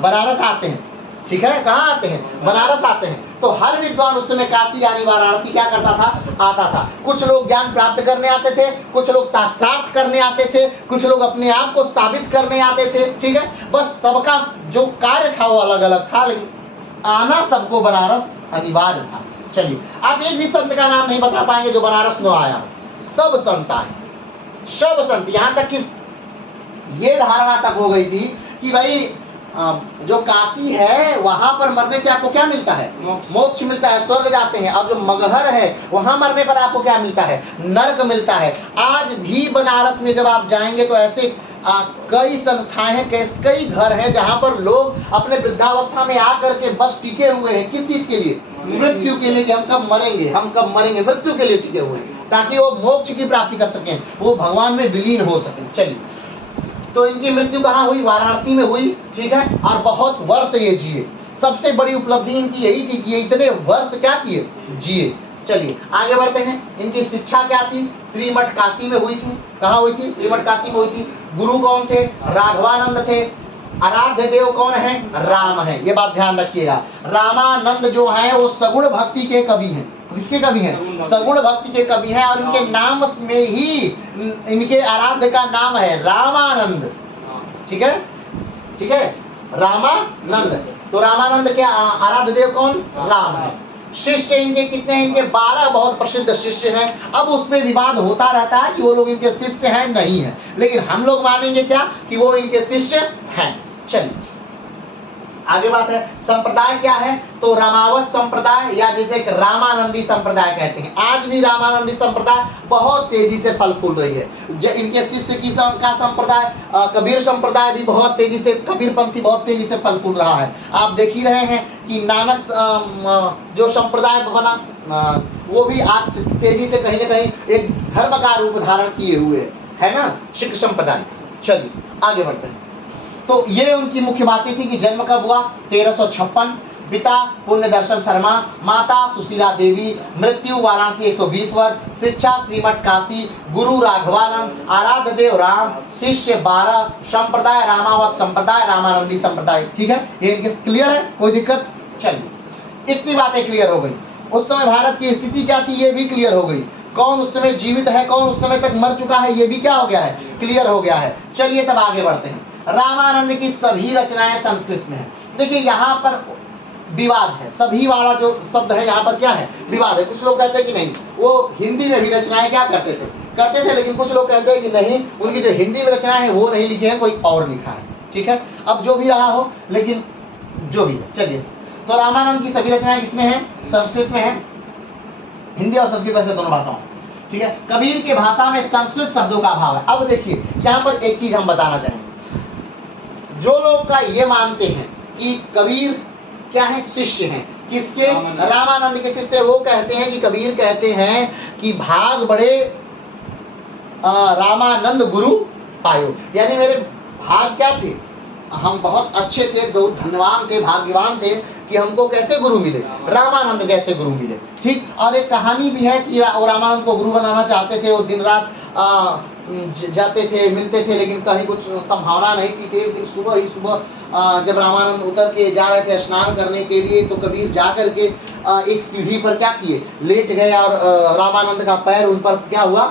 बनारस आते हैं। ठीक है, कहाँ आते हैं? बनारस आते हैं। तो हर विद्वान उस समय काशी यानी वाराणसी क्या करता था? आता था। कुछ लोग ज्ञान प्राप्त करने आते थे, कुछ लोग शास्त्रार्थ करने आते थे, कुछ लोग अपने आप को साबित करने आते थे। ठीक है, बस सबका जो कार्य था वो अलग अलग था, लेकिन आना सबको बनारस अनिवार्य था। चलिए, आप एक भी संत का नाम नहीं बता पाएंगे जो बनारस न आया। सब संत आए, सब संत। यहाँ तक कि ये धारणा तक हो गई थी कि भाई जो काशी है वहां पर मरने से आपको क्या मिलता है? मोक्ष मिलता है, स्वर्ग जाते हैं। और जो मगहर है वहां मरने पर आपको क्या मिलता है? नर्क मिलता है। आज भी बनारस में जब आप जाएंगे तो ऐसे कई संस्थाएं हैं, कई घर हैं जहां पर लोग अपने वृद्धावस्था में आकर के बस टिके हुए हैं। किस चीज के लिए? मृत्यु के लिए, कि हम कब मरेंगे, हम कब मरेंगे, मृत्यु के लिए टिके हुए, ताकि वो मोक्ष की प्राप्ति कर सकें, वो भगवान में विलीन हो सकें। चलिए, तो इनकी मृत्यु कहाँ हुई? वाराणसी में हुई। ठीक है, और बहुत वर्ष ये जिए। सबसे बड़ी उपलब्धि इनकी यही थी कि ये इतने वर्ष क्या किए? जिए। चलिए आगे बढ़ते हैं। इनकी शिक्षा क्या थी? श्रीमठ काशी में हुई थी। कहाँ हुई थी? श्रीमठ काशी में हुई थी। गुरु कौन थे? राघवानंद थे। आराध्य देव कौन है? राम है। ये बात ध्यान रखिएगा। रामानंद जो है वो सगुण भक्ति के कवि हैं। किसके कवि हैं? सगुण भक्ति के कवि हैं। और इनके नाम में ही इनके आराध्य का नाम है रामानंद। ठीक है, ठीक है, रामानंद। तो रामानंद के आराध्य देव कौन? राम है। शिष्य इनके कितने हैं? इनके 12 बहुत प्रसिद्ध शिष्य हैं। अब उसमें विवाद होता रहता है कि वो लोग इनके शिष्य हैं नहीं है, लेकिन हम लोग मानेंगे क्या? कि वो इनके शिष्य हैं। चलिए आगे बात है संप्रदाय क्या है, तो रामावत संप्रदाय या जिसे एक रामानंदी संप्रदाय कहते हैं। आज भी रामानंदी संप्रदाय बहुत तेजी से फल फूल रही है। इनके शिष्य की का संप्रदाय कबीर संप्रदाय भी बहुत तेजी से, कबीर पंथी बहुत तेजी से फल फूल रहा है। आप देख ही रहे हैं कि नानक जो संप्रदाय बना वो भी आज तेजी से कहीं ना कहीं एक धर्म का रूप धारण किए हुए है ना, सिख संप्रदाय। चलिए आगे बढ़ते हैं। तो ये उनकी मुख्य बातें थी कि जन्म कब हुआ 1356, पिता पुण्य दर्शन शर्मा, माता सुशीला देवी, मृत्यु वाराणसी 120 वर्ष, शिक्षा श्रीमठ काशी, गुरु राघवानंद, आराध्य देव राम, शिष्य 12, संप्रदाय रामावत संप्रदाय, रामानंदी संप्रदाय। ठीक है, ये इनके क्लियर है, कोई दिक्कत? चलिए इतनी बातें क्लियर हो गई। उस समय भारत की स्थिति क्या थी ये भी क्लियर हो गई। कौन उस समय जीवित है, कौन उस समय तक मर चुका है, ये भी क्या हो गया है, क्लियर हो गया है। चलिए तब आगे बढ़ते हैं। रामानंद की सभी रचनाएं संस्कृत में है। देखिए यहाँ पर विवाद है, सभी वाला जो शब्द है यहाँ पर क्या है, विवाद है। कुछ लोग कहते हैं कि नहीं, वो हिंदी में भी रचनाएं क्या करते थे, लेकिन कुछ लोग कहते हैं कि नहीं, उनकी जो हिंदी में रचनाएं है वो नहीं लिखी है, कोई और लिखा है। ठीक है, अब जो भी रहा हो, लेकिन जो भी है। चलिए, तो रामानंद की सभी रचनाएं किसमें है, संस्कृत में है। हिंदी और संस्कृत वैसे दोनों भाषाओं। ठीक है, कबीर के भाषा में संस्कृत शब्दों का अभाव है। अब देखिए यहाँ पर एक चीज हम बताना चाहेंगे, जो लोग का ये मानते हैं कि कबीर क्या है, शिष्य हैं किसके, रामानंद के शिष्य, वो कहते हैं कि कबीर कहते हैं कि भाग बड़े रामानंद गुरु पायो, यानी मेरे भाग क्या थे, हम बहुत अच्छे थे, बहुत धनवान थे, भाग्यवान थे कि हमको कैसे गुरु मिले, रामानंद जैसे गुरु मिले। ठीक, और एक कहानी भी है कि रामानंद को गुरु बनाना चाहते थे, वो दिन रात जाते थे, मिलते थे, लेकिन कहीं कुछ संभावना नहीं थी। एक दिन सुबह ही सुबह जब रामानंद उतर के जा रहे थे स्नान करने के लिए, तो कबीर जा करके एक सीढ़ी पर क्या किए, लेट गए, और रामानंद का पैर उन पर क्या हुआ,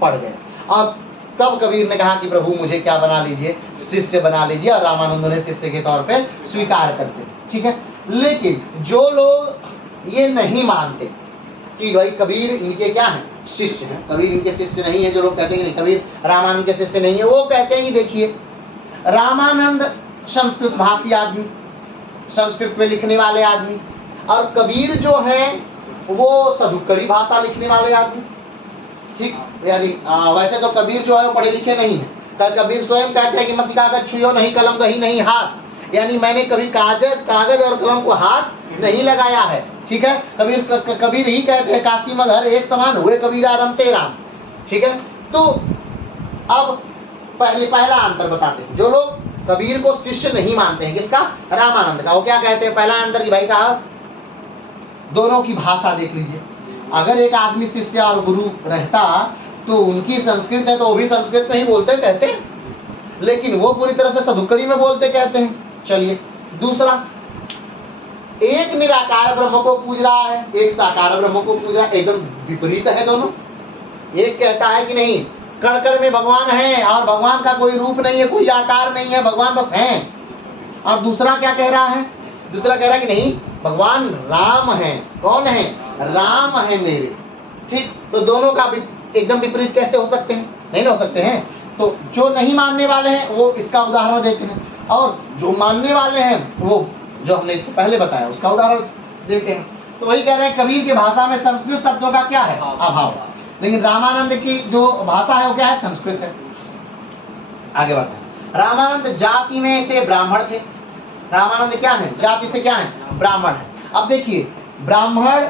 पड़ गया। और तब कबीर ने कहा कि प्रभु मुझे क्या बना लीजिए, शिष्य बना लीजिए, और रामानंद ने शिष्य के तौर पे स्वीकार करते। ठीक है, लेकिन जो लोग ये नहीं मानते कि भाई कबीर इनके क्या है, शिष्य हैं, कबीर इनके शिष्य नहीं है, जो लोग कहते हैं कि नहीं कबीर रामानंद के शिष्य नहीं है, वो कहते हैं कि देखिए रामानंद संस्कृत भाषी आदमी, संस्कृत में लिखने वाले आदमी, और कबीर जो है वो सदुक्कड़ी भाषा लिखने वाले आदमी। ठीक, यानी वैसे तो कबीर जो है वो पढ़े लिखे नहीं है। कबीर स्वयं कहते हैं कि मसी कागज छुयो नहीं, कलम कहीं नहीं हाथ, यानी मैंने कभी कागज और कलम को हाथ नहीं लगाया है। ठीक है, कबीर ही कहते हैं काशी में घर एक समान हुए कबीरा रमते राम। ठीक है, तो अब पहला अंतर बताते हैं। जो लोग कबीर को शिष्य नहीं मानते हैं, किसका, रामानंद का, वो क्या कहते हैं, पहला अंतर कि भाई साहब दोनों की भाषा देख लीजिए। अगर एक आदमी शिष्य और गुरु रहता तो उनकी संस्कृत है तो वो भी संस्कृत में ही बोलते कहते हैं, लेकिन वो पूरी तरह से सदुक्कड़ी में बोलते कहते हैं। चलिए दूसरा, एक निराकार ब्रह्म को पूज रहा है, एक साकार ब्रह्म को पूज रहा है, एकदम विपरीत है दोनों। एक कहता है कि नहीं कण कण में भगवान है और भगवान का कोई रूप नहीं है, कोई आकार नहीं है, भगवान बस हैं। और दूसरा क्या कह रहा है, दूसरा कह रहा है कि नहीं भगवान राम है। कौन है, राम है मेरे। ठीक, तो दोनों का एकदम विपरीत कैसे हो सकते हैं, नहीं हो सकते हैं। तो जो नहीं मानने वाले हैं वो इसका उदाहरण देते हैं, और जो मानने वाले हैं वो जो हमने इससे पहले बताया उसका उदाहरण देते हैं। तो वही कह रहे हैं कबीर की भाषा में संस्कृत शब्दों का क्या है, अभाव, लेकिन रामानंद की जो भाषा है वो क्या है, संस्कृत है। आगे बढ़ते हैं। रामानंद जाति में से ब्राह्मण थे। रामानंद क्या है, जाति से क्या है, ब्राह्मण है। अब देखिए ब्राह्मण,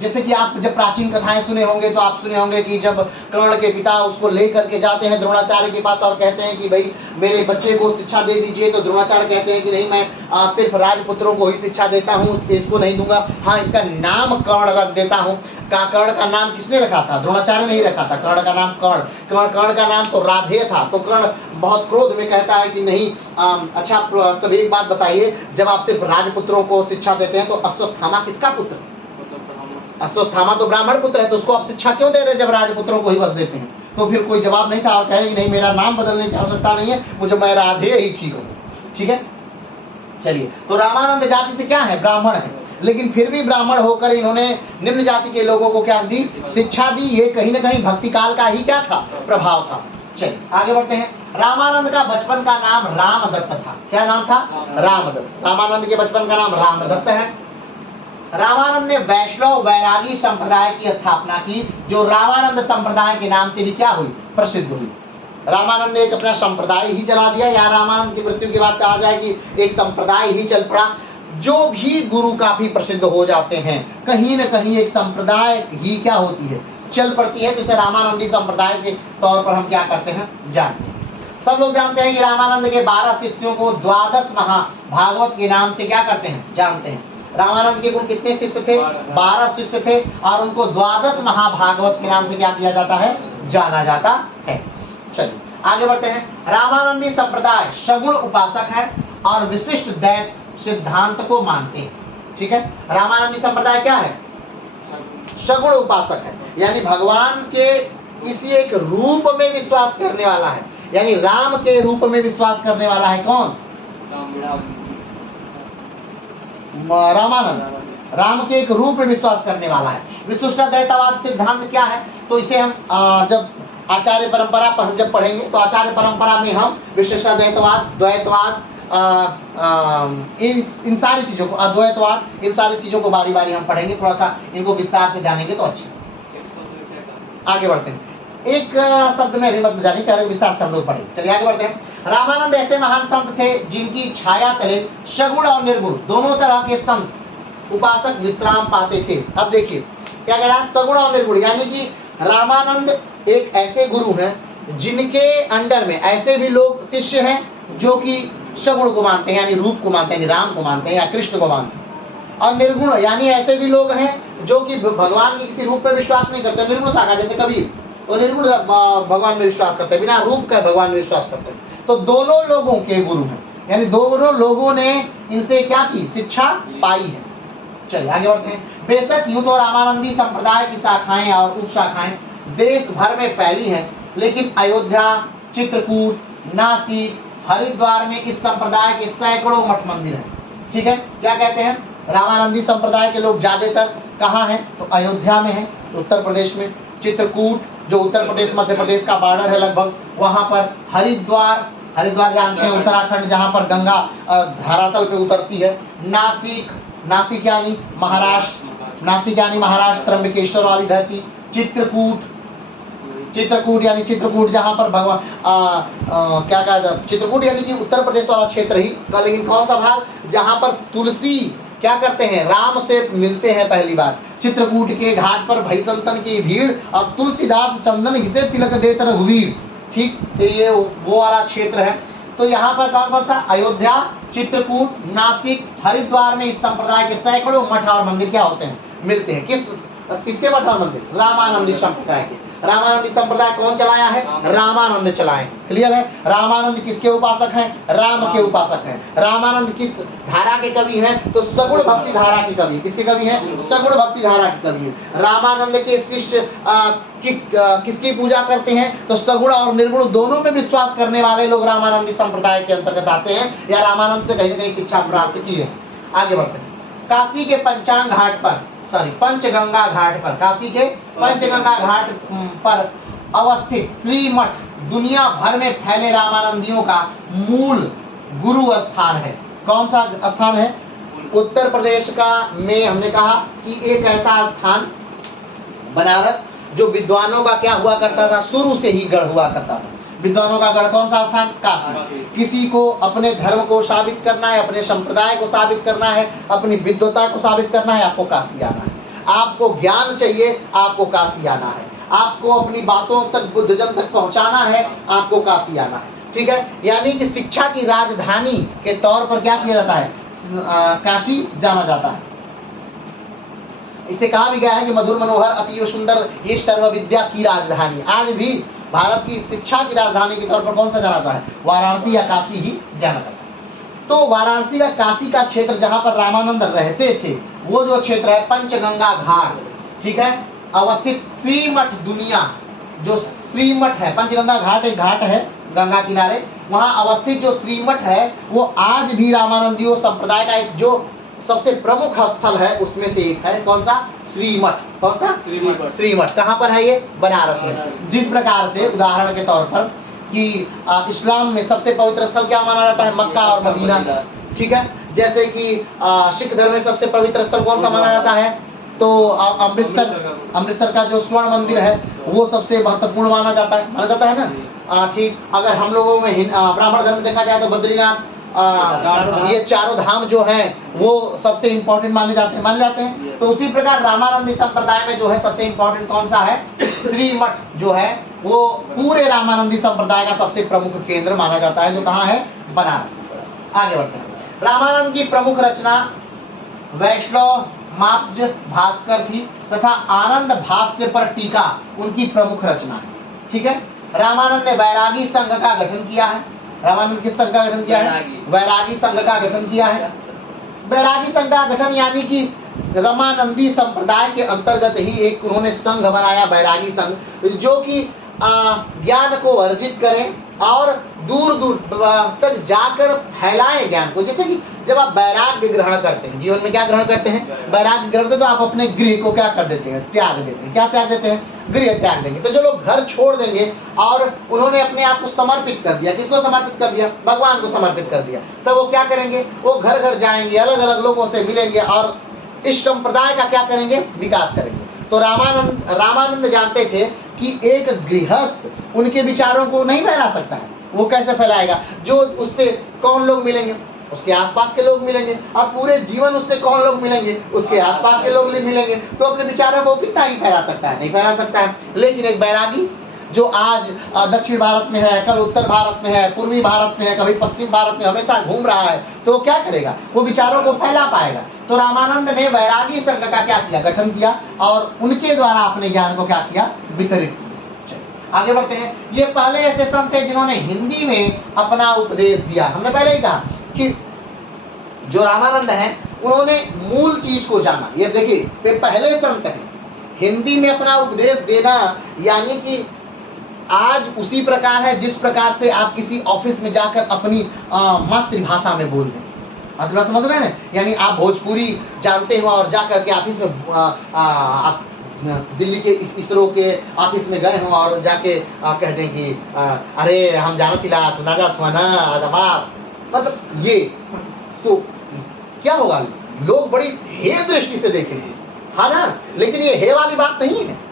जैसे कि आप जब प्राचीन कथाएं सुने होंगे तो आप सुने होंगे कि जब कर्ण के पिता उसको ले करके जाते हैं द्रोणाचार्य के पास और कहते हैं कि भाई मेरे बच्चे को शिक्षा दे दीजिए, तो द्रोणाचार्य कहते हैं कि नहीं मैं सिर्फ राजपुत्रों को ही शिक्षा देता हूँ, इसको नहीं दूंगा। हाँ, इसका नाम कर्ण रख देता हूँ। कर्ण का नाम किसने रखा था, द्रोणाचार्य नहीं रखा था। कर्ण का नाम कर्ण का नाम तो राधेय था। तो कर्ण बहुत क्रोध में कहता है कि नहीं अच्छा तब एक बात बताइए, जब आप सिर्फ राजपुत्रों को शिक्षा देते हैं तो अश्वत्थामा किसका पुत्र, अश्वत्थामा तो ब्राह्मण पुत्र है, तो उसको आप शिक्षा क्यों दे रहे जब राजपुत्रों को ही बस देते हैं। तो फिर कोई जवाब नहीं था, और कहे कि नहीं मेरा नाम बदलने की आवश्यकता नहीं है, मुझे मैं राधेय ही ठीक हूँ। ठीक है, चलिए तो रामानंद जाति से क्या है, ब्राह्मण है, लेकिन फिर भी ब्राह्मण होकर इन्होंने निम्न जाति के लोगों को क्या दी, शिक्षा दी। ये कहीं ना कहीं भक्ति काल का ही क्या था, प्रभाव था। चलिए आगे बढ़ते हैं। रामानंद का बचपन का नाम रामदत्त था। क्या नाम था? रामदत्त। रामानंद के बचपन का नाम रामदत्त है। रामानंद ने वैष्णव वैरागी संप्रदाय की स्थापना की, जो रामानंद संप्रदाय के नाम से भी क्या हुई? प्रसिद्ध हुई। रामानंद ने एक अपना संप्रदाय ही चला दिया, या रामानंद की मृत्यु के बाद कहा जाए कि एक संप्रदाय ही चल पड़ा। जो भी गुरु काफी प्रसिद्ध हो जाते हैं, कहीं न कहीं एक संप्रदाय ही क्या होती है? चल पड़ती है। तो इसे रामानंदी संप्रदाय के तौर पर हम क्या करते हैं? जानते हैं। सब लोग जानते हैं कि रामानंद के 12 शिष्यों को 12 महाभागवत के नाम से क्या करते हैं? जानते हैं। रामानंद के कुल कितने शिष्य थे? 12 शिष्य थे, और उनको 12 महाभागवत के नाम से क्या किया जाता है? जाना जाता है। चलिए आगे बढ़ते हैं। रामानंदी संप्रदाय सगुण उपासक है और विशिष्ट दैत सिद्धांत को मानते हैं। ठीक है, रामानंदी संप्रदाय क्या है? सगुण उपासक है, यानी भगवान के किसी एक रूप में विश्वास करने वाला है, यानी राम के रूप में विश्वास करने वाला है। कौन? रामानंद राम के एक रूप में विश्वास करने वाला है। विशिष्टाद्वैतवाद सिद्धांत क्या है? तो इसे हम जब आचार्य परंपरा पर हम जब पढ़ेंगे, तो आचार्य परंपरा में हम विशिष्टाद्वैतवाद, द्वैतवाद, इन सारी चीजों को, अद्वैतवाद, इन सारी चीजों को बारी बारी हम पढ़ेंगे। थोड़ा सा इनको विस्तार से जानेंगे तो अच्छा। आगे बढ़ते हैं। एक शब्द में अभी मत जानिए, क्या विस्तार से हम लोग पढ़ेंगे। चलिए आगे बढ़ते हैं। रामानंद ऐसे महान संत थे जिनकी छाया तले सगुण और निर्गुण दोनों तरह के संत उपासक विश्राम पाते थे। अब देखिए क्या कह रहा है? सगुण और निर्गुण, यानी कि रामानंद एक ऐसे गुरु हैं जिनके अंडर में ऐसे भी लोग शिष्य हैं जो कि सगुण को मानते हैं, यानी रूप को मानते हैं, यानी राम को मानते हैं या कृष्ण को मानते हैं। और निर्गुण यानी ऐसे भी लोग हैं जो कि भगवान के किसी रूप में विश्वास नहीं करते। निर्गुण शाखा जैसे कबीर, वो निर्गुण भगवान में विश्वास करते हैं, बिना रूप का भगवान में विश्वास करते हैं। तो दोनों लोगों के गुरु हैं, यानी दोनों लोगों ने इनसे क्या की? शिक्षा पाई है। चलिए आगे बढ़ते हैं। बेशक यूं तो रामानंदी संप्रदाय की शाखाएं और उप शाखाएं देश भर में फैली हैं, लेकिन अयोध्या, चित्रकूट, नासिक, हरिद्वार में इस संप्रदाय के सैकड़ों मठ मंदिर हैं। ठीक है, क्या कहते हैं? रामानंदी संप्रदाय के लोग ज्यादातर कहाँ हैं? तो अयोध्या में है, उत्तर प्रदेश में। चित्रकूट जो उत्तर प्रदेश मध्य प्रदेश का बॉर्डर है लगभग, वहां पर। हरिद्वार, हरिद्वार जानते हैं उत्तराखंड, जहां पर गंगा धरातल पे उतरती है। नासिक, नासिक यानी महाराष्ट्र, नासिक यानी महाराष्ट्र, त्र्यंबकेश्वर वाली धरती। चित्रकूट, चित्रकूट यानी चित्रकूट जहां पर भगवान क्या कहा जाए? चित्रकूट यानी कि उत्तर प्रदेश वाला क्षेत्र ही, लेकिन कौन सा भाग? जहां पर तुलसी क्या करते हैं? राम से मिलते हैं पहली बार। चित्रकूट के घाट पर भई संतन की भीड़ और तुलसीदास चंदन हिसे तिलक देत रघुवीर। ठीक, तो ये वो वाला क्षेत्र है। तो यहाँ पर कौन कौन सा? अयोध्या, चित्रकूट, नासिक, हरिद्वार में इस संप्रदाय के सैकड़ों मठ और मंदिर क्या होते हैं? मिलते हैं। किसके मठ और मंदिर? रामानंदी संप्रदाय के। रामानंदी संप्रदाय कौन चलाया है? रामानंद चलाए। क्लियर है? रामानंद किसके उपासक हैं? राम के उपासक हैं। रामानंद किस धारा के कवि हैं? तो सगुण भक्ति धारा के कवि। किसके कवि हैं? सगुण भक्ति धारा के कवि। रामानंद के शिष्य किसकी पूजा करते हैं? तो सगुण और निर्गुण दोनों में विश्वास करने वाले लोग रामानंदी संप्रदाय के अंतर्गत आते हैं, या रामानंद से कहीं न कहीं शिक्षा प्राप्त की है। आगे बढ़ते हैं। काशी के पंचांग घाट पर, पंचगंगा घाट पर, काशी के पंचगंगा घाट पर अवस्थित श्रीमठ दुनिया भर में फैले रामानंदियों का मूल गुरु स्थान है। कौन सा स्थान है? उत्तर प्रदेश का में हमने कहा कि एक ऐसा स्थान बनारस जो विद्वानों का क्या हुआ करता था? शुरू से ही गढ़ हुआ करता था। विद्वानों का गढ़ कौन सा स्थान? काशी। किसी को अपने धर्म को साबित करना है, अपने संप्रदाय को साबित करना है, अपनी विद्वता को साबित करना है, आपको काशी आना है। आपको ज्ञान चाहिए, आपको काशी आना है। आपको अपनी बातों तक, बुद्धजन तक पहुंचाना है, आपको काशी आना है। ठीक है, यानी कि शिक्षा की राजधानी के तौर पर क्या किया जाता है? काशी जाना जाता है। इसे कहा भी गया है कि मधुर मनोहर अतीव सुंदर ये सर्व विद्या की राजधानी। आज भी भारत की शिक्षा की राजधानी के तौर पर कौन सा जाना जाता है? वाराणसी या काशी ही जाना जाता है। तो वाराणसी या काशी का क्षेत्र जहां पर रामानंद रहते थे, वो जो क्षेत्र है पंचगंगा घाट, ठीक है, अवस्थित श्रीमठ दुनिया, जो श्रीमठ है, पंचगंगा घाट एक घाट है गंगा किनारे, वहां अवस्थित जो श्रीमठ है वो आज भी रामानंदियों संप्रदाय का एक जो सबसे प्रमुख स्थल है उसमें से एक है। कौन सा? श्रीमठ। कौन सा? श्रीमठ। कहाँ पर है ये? बनारस में। जिस प्रकार से उदाहरण के तौर पर कि इस्लाम में सबसे पवित्र स्थल क्या माना जाता है? मक्का और मदीना, ठीक है। जैसे कि सिख धर्म में सबसे पवित्र स्थल कौन सा माना जाता है? तो अमृतसर का जो स्वर्ण मंदिर है वो सबसे महत्वपूर्ण माना जाता है ना। ठीक, अगर हम लोगों में ब्राह्मण धर्म देखा जाए तो बद्रीनाथ, ये चारों धाम जो हैं वो सबसे इम्पोर्टेंट माने जाते हैं। तो उसी प्रकार रामानंदी संप्रदाय में जो है सबसे इम्पोर्टेंट कौन सा है? श्रीमठ जो है वो पूरे रामानंदी संप्रदाय का सबसे प्रमुख केंद्र माना जाता है, जो कहाँ है? बनारस। आगे बढ़ते हैं। रामानंद की प्रमुख रचना वैष्णव माप्ज भास्कर थी तथा आनंद भाष्य पर टीका उनकी प्रमुख रचना है, ठीक है। रामानंद ने वैरागी संघ का गठन किया है। रामानंद किस संघ का गठन किया है? वैरागी संघ का गठन किया है। वैरागी संघ का गठन यानी कि रामानंदी संप्रदाय के अंतर्गत ही एक उन्होंने संघ बनाया, वैरागी संघ, जो कि ज्ञान को अर्जित करें और दूर दूर तक जाकर फैलाएं ज्ञान को। जैसे कि जब आप वैराग्य ग्रहण करते हैं, जीवन में क्या ग्रहण करते हैं? वैराग्य ग्रहण करते हैं, तो आप अपने गृह को क्या कर देते हैं? त्याग देते हैं। क्या त्याग देते हैं? गृह त्याग देंगे। तो जो लोग घर छोड़ देंगे और उन्होंने अपने आप को समर्पित कर दिया, किसको समर्पित कर दिया? भगवान को समर्पित कर दिया, तब वो क्या करेंगे? वो घर घर जाएंगे, अलग अलग लोगों से मिलेंगे और इस संप्रदाय का क्या करेंगे? विकास करेंगे। तो रामानंद जानते थे कि एक गृहस्थ उनके विचारों को नहीं फैला सकता है। वो कैसे फैलाएगा? जो उससे कौन लोग मिलेंगे? उसके आसपास के लोग मिलेंगे, और पूरे जीवन उससे कौन लोग मिलेंगे? उसके आसपास के लोग मिलेंगे। तो अपने विचारों को कितना ही फैला सकता है? नहीं फैला सकता है। लेकिन एक बैरागी जो आज दक्षिण भारत में है, कल उत्तर भारत में है, पूर्वी भारत में है, कभी पश्चिम भारत में हमेशा घूम रहा है, तो वो क्या करेगा? वो विचारों को फैला पाएगा। तो रामानंद ने वैरागी संघ का क्या किया? गठन किया और उनके द्वारा अपने ज्ञान को क्या किया? वितरित किया। आगे बढ़ते हैं। ये पहले ऐसे संत थे जिन्होंने हिंदी में अपना उपदेश दिया। हमने पहले ही कहा कि जो रामानंद हैं उन्होंने मूल चीज को जाना। ये देखिए, वे पहले संत हैं हिंदी में अपना उपदेश देना, यानी कि आज उसी प्रकार है जिस प्रकार से आप किसी ऑफिस में जाकर अपनी मातृभाषा में बोल दें। मातृभाषा समझ रहे हैं ना? यानी आप भोजपुरी जानते हो और जाकर के ऑफिस में दिल्ली के इसरो के ऑफिस में गए हो और जाके कह दें कि अरे हम जानत हिला तू ना जात हुआ ना अदबाब, मतलब ये तो क्या होगा? लोग बड़ी हे दृष्टि से देखेंगे, हाँ ना। लेकिन ये हे वाली बात नहीं है।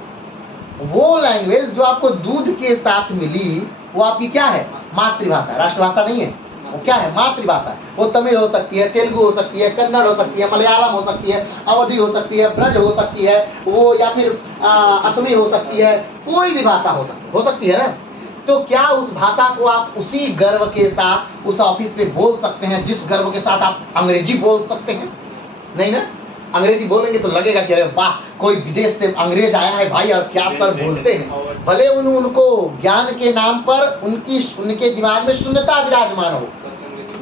वो लैंग्वेज जो आपको दूध के साथ मिली वो आपकी क्या है? मातृभाषा, राष्ट्रभाषा नहीं है। वो क्या है? मातृभाषा। वो तमिल हो सकती है, तेलुगु हो सकती है, कन्नड़ हो सकती है, मलयालम हो सकती है, अवधी हो सकती है, ब्रज हो सकती है, वो या फिर असमी हो सकती है, कोई भी भाषा हो सकती है ना। तो क्या उस भाषा को आप उसी गर्व के साथ उस ऑफिस में बोल सकते हैं जिस गर्व के साथ आप अंग्रेजी बोल सकते हैं? नहीं ना। अंग्रेजी बोलेंगे तो लगेगा कि अरे वाह, कोई विदेश से अंग्रेज आया है भाई, और क्या सर बोलते हैं। भले उनको ज्ञान के नाम पर उनके दिमाग में शून्यता विराजमान हो,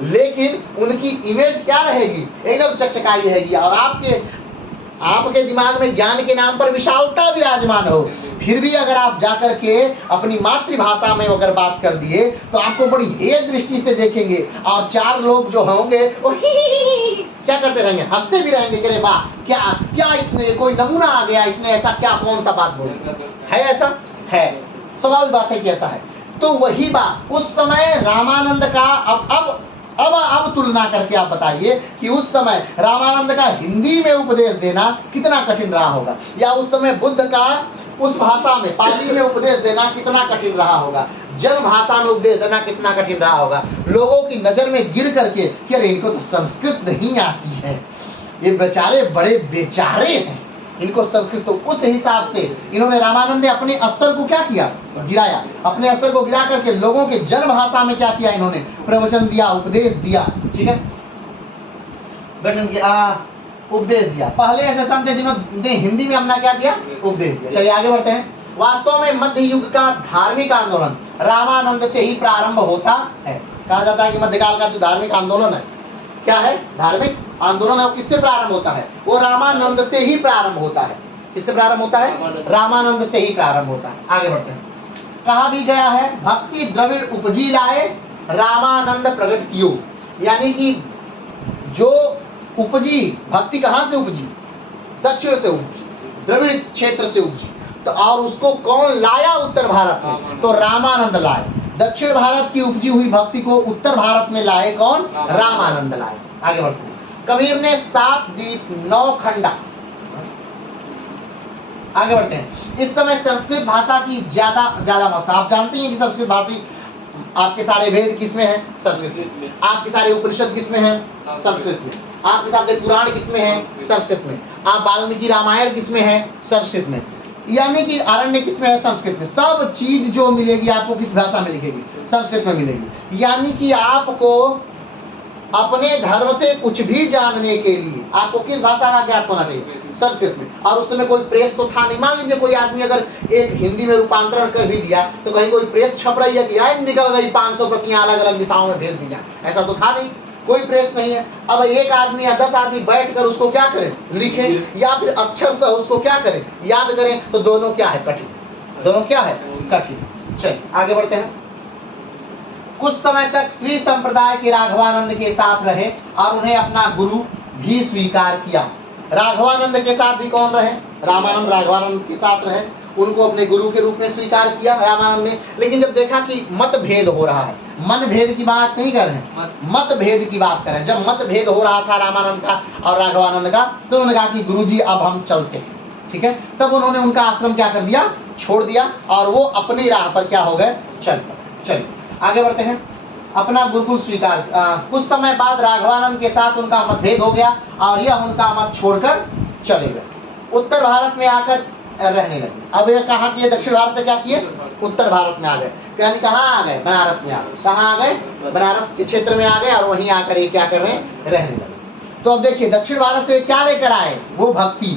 लेकिन उनकी इमेज क्या रहेगी? एकदम चकचकाई रहेगी। और आपके दिमाग में ज्ञान के नाम पर विशालता विराजमान हो, फिर भी अगर आप जाकर के अपनी मातृभाषा में अगर बात कर दिए तो आपको बड़ी हे दृष्टि से देखेंगे। और चार लोग जो होंगे वो ही क्या करते रहेंगे? हंसते भी रहेंगे कि अरे वाह, क्या इसने कोई नमूना आ गया, इसने ऐसा क्या, कौन सा बात बोली है? ऐसा है, स्वाभाविक बात है कि ऐसा है। तो वही बात उस समय रामानंद का अब तुलना करके आप बताइए कि उस समय रामानंद का हिंदी में उपदेश देना कितना कठिन रहा होगा, या उस समय बुद्ध का उस भाषा में पाली में उपदेश देना कितना कठिन रहा होगा, जन भाषा में उपदेश देना कितना कठिन रहा होगा। लोगों की नजर में गिर करके कि अरे इनको तो संस्कृत नहीं आती है, ये बेचारे बड़े बेचारे हैं, इनको संस्कृत। तो उस हिसाब से इन्होंने रामानंद ने अपने स्तर को क्या किया? गिराया। अपने स्तर को गिरा करके लोगों के जन भाषा में क्या किया? इन्होंने प्रवचन दिया, उपदेश दिया, ठीक है, गठन किया, उपदेश दिया। पहले ऐसे संत थे जिन्होंने हिंदी में अपना क्या दिया? उपदेश दिया। चलिए आगे बढ़ते हैं। वास्तव में मध्य युग का धार्मिक आंदोलन रामानंद से ही प्रारंभ होता है। कहा जाता है कि मध्यकाल का जो धार्मिक आंदोलन है, क्या है? धार्मिक आंदोलन है, वो किससे प्रारंभ होता है? वो रामानंद से ही प्रारंभ होता है। किससे प्रारंभ होता है? रामानंद से ही प्रारंभ होता है। आगे बढ़ते हैं। कहा भी गया है, भक्ति द्रविड़ उपजी लाए, रामानंद प्रकट कियो। यानी कि जो उपजी भक्ति कहां से उपजी? दक्षिण से उपजी, द्रविड़ क्षेत्र से उपजी। तो और उसको कौन लाया उत्तर भारत में? तो रामानंद लाए। दक्षिण भारत की उपजी हुई भक्ति को उत्तर भारत में लाए कौन? रामानंद लाए। आगे बढ़ते हैं। कबीर ने 7 द्वीप 9 खंडा। आगे बढ़ते हैं। इस समय संस्कृत भाषा की ज्यादा महत्व। आप जानते हैं कि संस्कृत भाषी आपके सारे वेद किसमें है? संस्कृत में। आपके सारे उपनिषद किसमें है? संस्कृत में। आपके सारे पुराण किसमें है? संस्कृत में। आप वाल्मीकि रामायण किसमें है? संस्कृत में। यानी कि अरण्य किसमें है? संस्कृत में। सब चीज जो मिलेगी आपको किस भाषा में लिखेगी? संस्कृत में मिलेगी। यानी कि आपको अपने धर्म से कुछ भी जानने के लिए आपको किस भाषा का ज्ञात होना चाहिए? संस्कृत में। और उस समय कोई प्रेस तो था नहीं। मान लीजिए कोई आदमी अगर एक हिंदी में रूपांतरण कर भी दिया तो कहीं कोई प्रेस छप रही है कि यार निकल गई 500 प्रतियां अलग अलग दिशाओं में भेज दी जाए, ऐसा तो था नहीं, कोई प्रेस नहीं है। अब एक आदमी या 10 आदमी बैठकर उसको क्या करें? लिखें, या फिर अक्षर से उसको क्या करें? याद करें। तो दोनों क्या है? कठिन। दोनों क्या है? कठिन। चलिए आगे बढ़ते हैं। कुछ समय तक श्री संप्रदाय के राघवानंद के साथ रहे और उन्हें अपना गुरु भी स्वीकार किया। राघवानंद के साथ भी कौन रहे? रामानंद राघवानंद के साथ रहे, उनको अपने गुरु के रूप में स्वीकार किया रामानंद ने। लेकिन जब देखा कि मतभेद हो रहा है, मन भेद की बात नहीं कर रहे हैं, मतभेद की बात कर रहे हैं। जब मतभेद हो रहा था रामानंद का और राघवानंद का, तो उन्होंने कहा कि गुरुजी अब हम चलते हैं। ठीक है, तब उन्होंने उनका आश्रम क्या कर दिया? छोड़ दिया और वो अपनी राह पर क्या हो गए? चल पड़े। चलिए आगे बढ़ते हैं। अपना गुरुकुल स्वीकार। कुछ समय बाद राघवानंद के साथ उनका मतभेद हो गया और यह उनका मत छोड़कर चले गए, उत्तर भारत में आकर रहने लगे। अब यह कहा कि दक्षिण भारत से क्या किए? उत्तर भारत में आ गए। यानी कहाँ आ गए? बनारस में आ गए। कहाँ आ गए? बनारस के क्षेत्र में आ गए और वहीं आकर ये क्या कर रहे हैं? रहने लगे। तो अब देखिए दक्षिण भारत से क्या लेकर आए? वो भक्ति।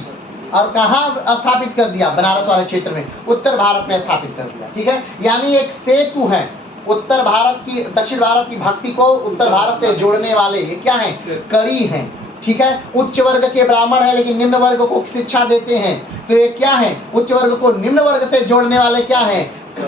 और कहाँ स्थापित कर दिया? बनारस वाले क्षेत्र में, उत्तर भारत में स्थापित कर दिया। ठीक है, यानी एक सेतु है उत्तर भारत की, दक्षिण भारत की भक्ति को उत्तर भारत से जोड़ने वाले ये क्या है? कड़ी हैं। ठीक है, उच्च वर्ग के ब्राह्मण है लेकिन निम्न वर्ग को शिक्षा देते हैं, तो ये क्या है? उच्च वर्ग को निम्न वर्ग से जोड़ने वाले क्या है?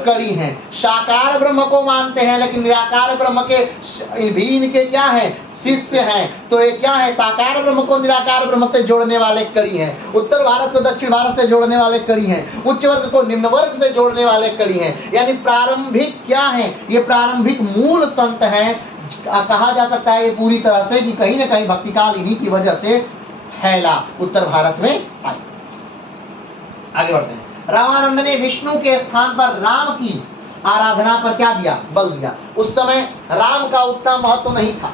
कड़ी हैं। साकार ब्रह्म को मानते हैं लेकिन निराकार ब्रह्म के भी इनके क्या है? शिष्य हैं। तो ये क्या है? साकार ब्रह्म को निराकार ब्रह्म से जोड़ने वाले कड़ी हैं। उत्तर भारत को दक्षिण भारत से जोड़ने वाले कड़ी हैं। उच्च वर्ग को निम्न वर्ग से जोड़ने वाले कड़ी हैं। यानी प्रारंभिक क्या है? ये प्रारंभिक मूल संत हैं। कहा जा सकता है ये पूरी तरह से कि कहीं ना कहीं भक्ति काल इन्हीं की वजह से फैला, उत्तर भारत में आई। आगे बढ़ते हैं। रामानंद ने विष्णु के स्थान पर राम की आराधना पर क्या दिया? बल दिया। उस समय राम का उतना महत्व नहीं था।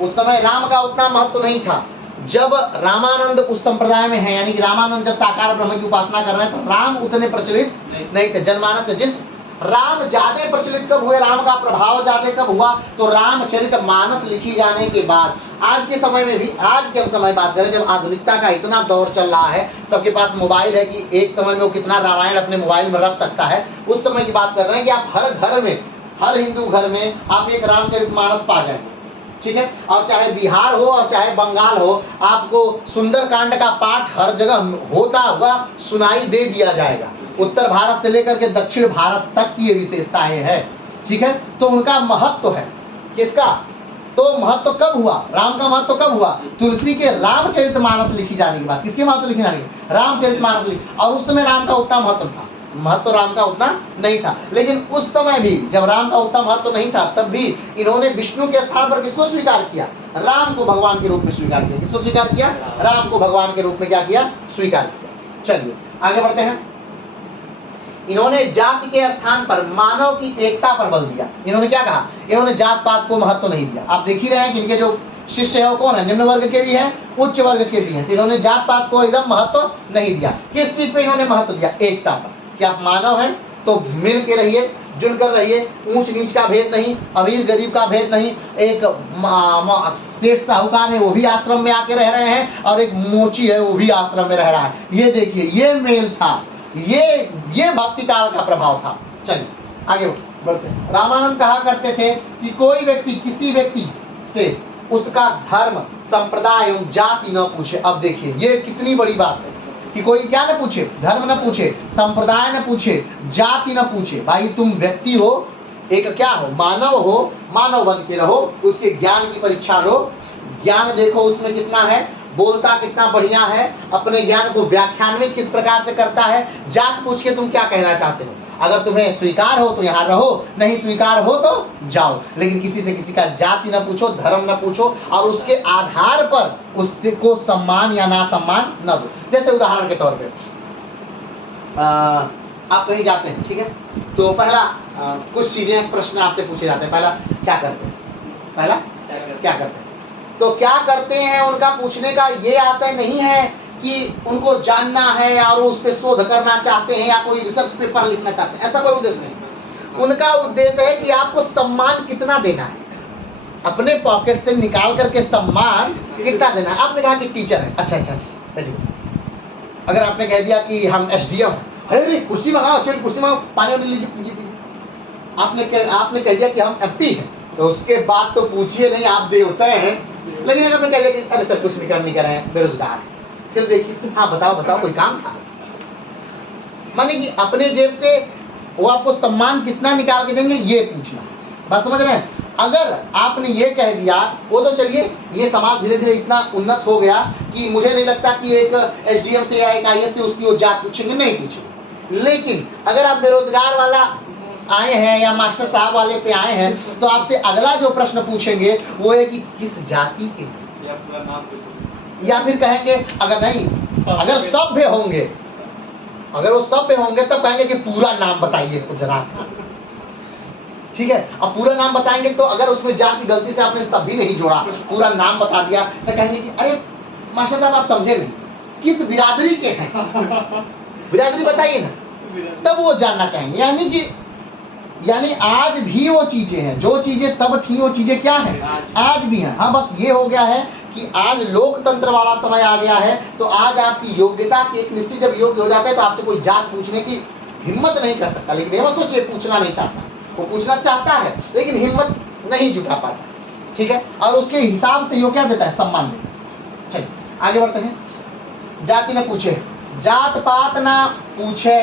उस समय राम का उतना महत्व नहीं था। जब रामानंद उस संप्रदाय में है, यानी कि रामानंद जब साकार ब्रह्म की उपासना कर रहे हैं, तो राम उतने प्रचलित नहीं थे जनमानस में। जिस राम ज्यादा प्रचलित कब हुए, राम का प्रभाव ज्यादा कब हुआ? तो रामचरितमानस लिखी जाने के बाद। आज के समय में भी, आज के हम समय बात करें जब आधुनिकता का इतना दौर चल रहा है, सबके पास मोबाइल है कि एक समय में वो कितना रामायण अपने मोबाइल में रख सकता है, उस समय की बात कर रहे हैं कि आप हर घर में, हर हिंदू घर में आप एक रामचरितमानस पा जाएंगे। ठीक है, और चाहे बिहार हो और चाहे बंगाल हो, आपको सुंदरकांड का पाठ हर जगह होता हुआ सुनाई दे दिया जाएगा। उत्तर भारत से लेकर के दक्षिण भारत तक की ये विशेषताएं हैं। ठीक है, तो उनका महत्व है। किसका? तो महत्व कब हुआ? राम का महत्व कब हुआ? तुलसी के रामचरितमानस लिखी जाने के बाद। किसके महत्व लिखी जाने के? रामचरितमानस लिखी। और उस समय राम का उतना महत्व था, महत्व राम का उतना नहीं था। लेकिन उस समय भी जब राम का उतना महत्व नहीं था, तब भी इन्होंने विष्णु के स्थान पर किसको स्वीकार किया? राम को भगवान के रूप में स्वीकार किया। किसको स्वीकार किया? राम को भगवान के रूप में क्या किया? स्वीकार किया। चलिए आगे बढ़ते हैं। इन्होंने जाति के स्थान पर मानव की एकता पर बल दिया। इन्होंने क्या कहा? इन्होंने जात पात को महत्व नहीं दिया। आप देख ही रहे हैं कि इनके जो शिष्य है वो कौन है? निम्न वर्ग के भी हैं, उच्च वर्ग के भी हैं। तो इन्होंने जात पात को एकदम महत्व नहीं दिया। किस चीज पे इन्होंने महत्व दिया? एकता पर। कि आप मानव हैं तो मिल के रहिए, जुड़ कर रहिए, ऊंच नीच का भेद नहीं, अमीर गरीब का भेद नहीं। एक सेठ साहूकार है वो भी आश्रम में आके रह रहे हैं और एक मोची है वो भी आश्रम में रह रहा है। ये देखिए, ये मेल था, ये भक्ति काल का प्रभाव था। चलिए आगे बढ़ते हैं। रामानंद कहा करते थे कि कोई व्यक्ति किसी व्यक्ति से उसका धर्म, संप्रदाय एवं जाति न पूछे। अब देखिए ये कितनी बड़ी बात है कि कोई क्या न पूछे? धर्म न पूछे, संप्रदाय न पूछे, जाति न पूछे। भाई तुम व्यक्ति हो, एक क्या हो? मानव हो, मानव बन के रहो, उसके ज्ञान की परीक्षा लो, ज्ञान देखो उसमें कितना है, बोलता कितना बढ़िया है, अपने ज्ञान को व्याख्यान्वित किस प्रकार से करता है। जात पूछ के तुम क्या कहना चाहते हो? अगर तुम्हें स्वीकार हो तो यहाँ रहो, नहीं स्वीकार हो तो जाओ, लेकिन किसी से किसी का जाति न पूछो, धर्म न पूछो, और उसके आधार पर उससे को सम्मान या ना सम्मान न दो। जैसे उदाहरण के तौर पे आप कहीं जाते हैं, ठीक है, तो पहला कुछ चीजें प्रश्न आपसे पूछे जाते हैं। पहला क्या करते हैं, पहला क्या करते हैं, तो क्या करते हैं उनका पूछने का ये आशय नहीं है कि उनको जानना है और उस पर शोध करना चाहते हैं या कोई रिसर्च पेपर लिखना चाहते हैं, ऐसा कोई उद्देश्य नहीं। उनका उद्देश्य है कि आपको सम्मान कितना देना है, अपने पॉकेट से निकाल करके सम्मान कितना देना है। आपने कहा कि टीचर है, अच्छा अच्छा अच्छा, वेरी गुड। अगर आपने कह दिया कि हम SDM, अरे कुर्सी मंगाओ, अच्छी कुर्सी मंगाओ, पानी वानी लीजिए, पीजिए पीजिए। आपने कह दिया कि हम MP हैं, तो उसके बाद तो पूछिए नहीं, आप देवता हैं। लेकिन अगर मैं कह दिया कि अरे सर कुछ नहीं कर रहे हैं, बेरोजगार, फिर देखिए हाँ बताओ बताओ कोई काम था, माने कि अपने जेब से वो आपको सम्मान कितना निकाल के देंगे ये पूछना। बात समझ रहे हैं? अगर आपने ये कह दिया, वो तो चलिए ये समाज धीरे धीरे इतना उन्नत हो गया कि मुझे नहीं लगता कि एक SDM से या एक IAS से उसकी वो जात पूछेंगे, नहीं पूछेंगे। लेकिन अगर आप बेरोजगार वाला आए हैं या मास्टर साहब वाले पे आए हैं, तो आपसे अगला जो प्रश्न पूछेंगे वो है कि किस जाति के, या फिर कहेंगे अगर नहीं, अगर सभ्य होंगे, अगर वो सभ्य होंगे तब कहेंगे कि पूरा नाम बताइए तो जरा, ठीक है। अब पूरा नाम बताएंगे तो अगर उसमें जाति गलती से आपने तब भी नहीं जोड़ा, पूरा नाम बता दिया, तो कहेंगे कि अरे मास्टर साहब आप समझे नहीं, किस बिरादरी के हैं, बिरादरी बताइए ना, तब वो जानना चाहेंगे। यानी आज भी वो चीजें हैं, जो चीजें तब थी वो चीजें क्या हैं, आज भी हैं। हाँ, बस ये हो गया है कि आज लोकतंत्र वाला समय आ गया है, तो आज आपकी योग्यता की एक निश्चित जब योग्य हो जाता है तो आपसे कोई जात पूछने की हिम्मत नहीं कर सकता। लेकिन ये सोचिए, पूछना नहीं चाहता, वो पूछना चाहता है लेकिन हिम्मत नहीं जुटा पाता, ठीक है। और उसके हिसाब से वो क्या देता है, सम्मान देता है। चलिए आगे बढ़ते हैं। जाति न पूछे, जात पात ना पूछे,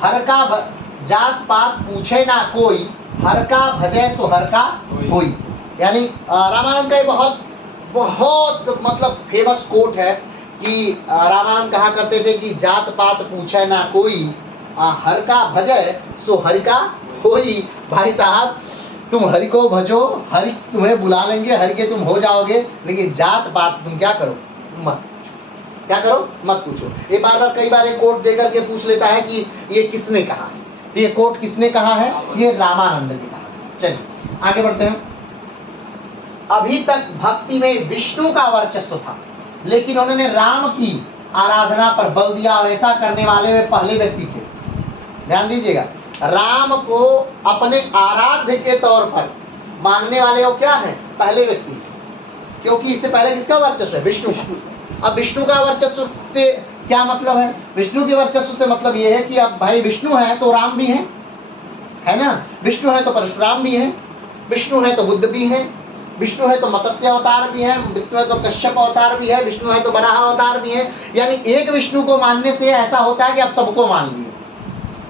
हर का जात पात पूछे ना कोई, हर का भजे सो हर का कोई। यानी रामानंद का ये बहुत मतलब फेमस कोट है कि रामानंद कहा करते थे कि जात पात पूछे ना कोई, हर का भजे सो हरि का कोई। भाई साहब, तुम हरि को भजो, हरि तुम्हें बुला लेंगे, हरि के तुम हो जाओगे, लेकिन जात पात तुम क्या करो मत, क्या करो मत पूछो। ये बार बार कई बार एक कोट देकर के पूछ लेता है कि ये किसने कहा है, तो ये कोट किसने कहा है, ये रामानंद ने कहा। चलिए आगे बढ़ते हैं। अभी तक भक्ति में विष्णु का वर्चस्व था, लेकिन उन्होंने राम की आराधना पर बल दिया, और ऐसा करने वाले वे पहले व्यक्ति थे। ध्यान दीजिएगा, राम को अपने आराध्य के तौर पर मानने वाले वो क्या है, पहले व्यक्ति, क्योंकि इससे पहले किसका वर्चस्व है, विष्णु का। अब विष्णु का वर्चस्व से क्या मतलब है, विष्णु के वर्चस्व से मतलब ये है कि अब भाई विष्णु है तो राम भी है ना, विष्णु है तो परशुराम भी है, विष्णु है तो बुद्ध भी है, विष्णु है तो मत्स्य अवतार भी है, विष्णु है तो कश्यप अवतार भी है, विष्णु है तो वराह अवतार भी है। यानी एक विष्णु को मानने से ऐसा होता है कि आप सबको मान लिए।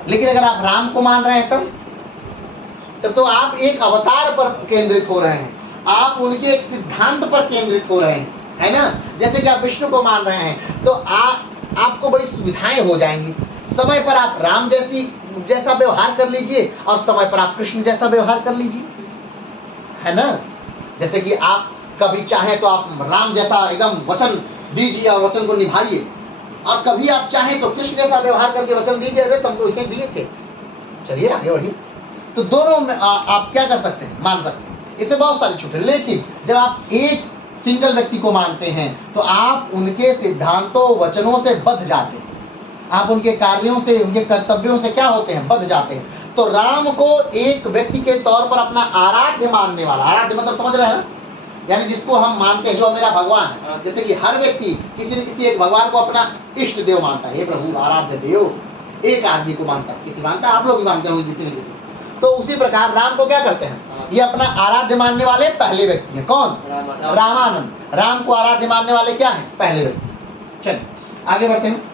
लेकिन अगर आप राम को मान रहे हैं तब तो आप एक अवतार पर केंद्रित हो रहे हैं, आप उनके एक सिद्धांत पर केंद्रित हो रहे हैं, है ना। जैसे कि आप विष्णु को मान रहे हैं तो आपको बड़ी सुविधाएं हो जाएंगी। समय पर आप राम जैसा व्यवहार कर लीजिए और समय पर आप कृष्ण जैसा व्यवहार कर लीजिए, है ना। जैसे कि आप कभी चाहें तो आप राम जैसा एकदम वचन दीजिए और वचन को निभाइए, और कभी आप चाहें तो कृष्ण जैसा व्यवहार करके वचन दीजिए, अरे तुम तो इसे दिए थे। चलिए आगे बढ़िए। तो दोनों में आप क्या कर सकते हैं, मान सकते हैं, इसमें बहुत सारी छूट है। लेकिन जब आप एक सिंगल व्यक्ति को मानते हैं तो आप उनके सिद्धांतों वचनों से बंध जाते हैं, आप उनके कार्यों से, उनके कर्तव्यों से क्या होते हैं, बंध जाते हैं। तो राम को एक व्यक्ति के तौर पर अपना आराध्य मानने वाला, आराध्य मतलब समझ रहे हैं ना, यानी जिसको हम मानते हैं, जो मेरा भगवान है। जैसे कि हर व्यक्ति किसी न किसी एक भगवान को अपना इष्ट देव मानता है, हे प्रभु आराध्य देव, एक आदमी को मानता है, किसी मानता है, आप लोग भी मानते होंगे किसी न किसी। तो उसी प्रकार राम को क्या करते हैं, ये अपना आराध्य मानने वाले पहले व्यक्ति हैं। कौन, रामानंद। राम को आराध्य मानने वाले क्या हैं, पहले व्यक्ति। चलिए आगे बढ़ते हैं।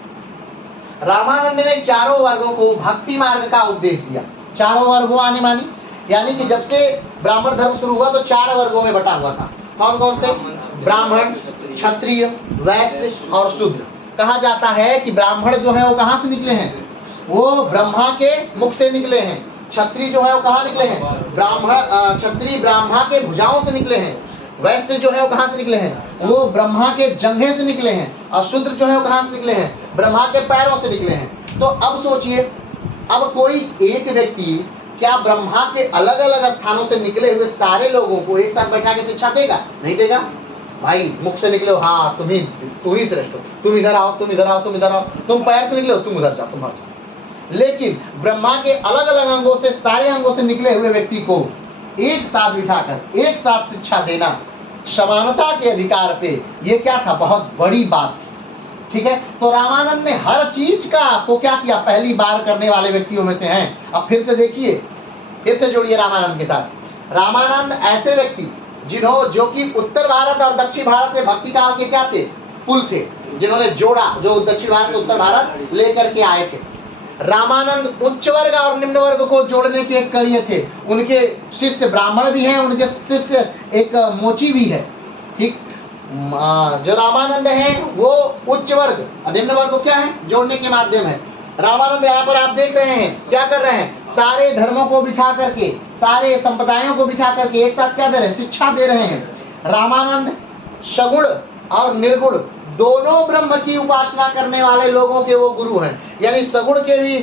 रामानंद ने चारों वर्गों को भक्ति मार्ग का उपदेश दिया। चारों वर्गों आने मानी, यानी कि जब से ब्राह्मण धर्म शुरू हुआ तो 4 वर्गों में बटा हुआ था। कौन कौन से, ब्राह्मण, क्षत्रिय, वैश्य और शूद्र। कहा जाता है कि ब्राह्मण जो है वो कहाँ से निकले हैं, वो ब्रह्मा के मुख से निकले हैं। क्षत्रिय जो है वो कहाँ निकले हैं? क्षत्रिय ब्रह्मा के भुजाओं से निकले हैं। वैश्य जो है वो कहाँ से निकले हैं? वो ब्रह्मा के जंघे से निकले हैं। और शूद्र जो है वो कहाँ से निकले हैं? ब्रह्मा के पैरों से निकले हैं। तो अब सोचिए, अब कोई एक व्यक्ति क्या ब्रह्मा के अलग अलग स्थानों से निकले हुए सारे लोगों को एक साथ बैठा के शिक्षा देगा? नहीं देगा। भाई मुख से निकले हो, हाँ तुम ही श्रेष्ठ हो, तुम इधर आओ, तुम इधर आओ, तुम इधर आओ। तुम पैर से निकले हो, तुम उधर जाओ, तुम उधर जाओ। लेकिन ब्रह्मा के अलग अलग अंगों से, सारे अंगों से निकले हुए व्यक्ति को एक साथ बिठाकर एक साथ शिक्षा देना समानता के अधिकार पे, ये क्या था? बहुत बड़ी बात थी। ठीक है, तो रामानंद ने हर चीज का आपको क्या किया? पहली बार करने वाले व्यक्तियों में से हैं। अब फिर से देखिए, फिर से जोड़िए रामानंद के साथ। रामानंद ऐसे व्यक्ति जो कि उत्तर भारत और दक्षिण भारत में भक्ति काल के क्या थे? पुल थे, जिन्होंने जोड़ा, जो दक्षिण भारत से उत्तर भारत लेकर के आए थे। रामानंद उच्च वर्ग और निम्न वर्ग को जोड़ने के एक कड़िए थे। उनके शिष्य ब्राह्मण भी हैं, उनके शिष्य एक मोची भी है। ठीक, जो रामानंद है वो उच्च वर्ग और निम्न वर्ग को क्या है? जोड़ने के माध्यम है। रामानंद यहाँ पर आप देख रहे हैं क्या कर रहे हैं? सारे धर्मों को बिठा करके, सारे संप्रदायों को बिठा करके एक साथ क्या दे रहे हैं? शिक्षा दे रहे हैं। रामानंद सगुण और निर्गुण दोनों ब्रह्म की उपासना करने वाले लोगों के वो गुरु हैं। यानी सगुण के भी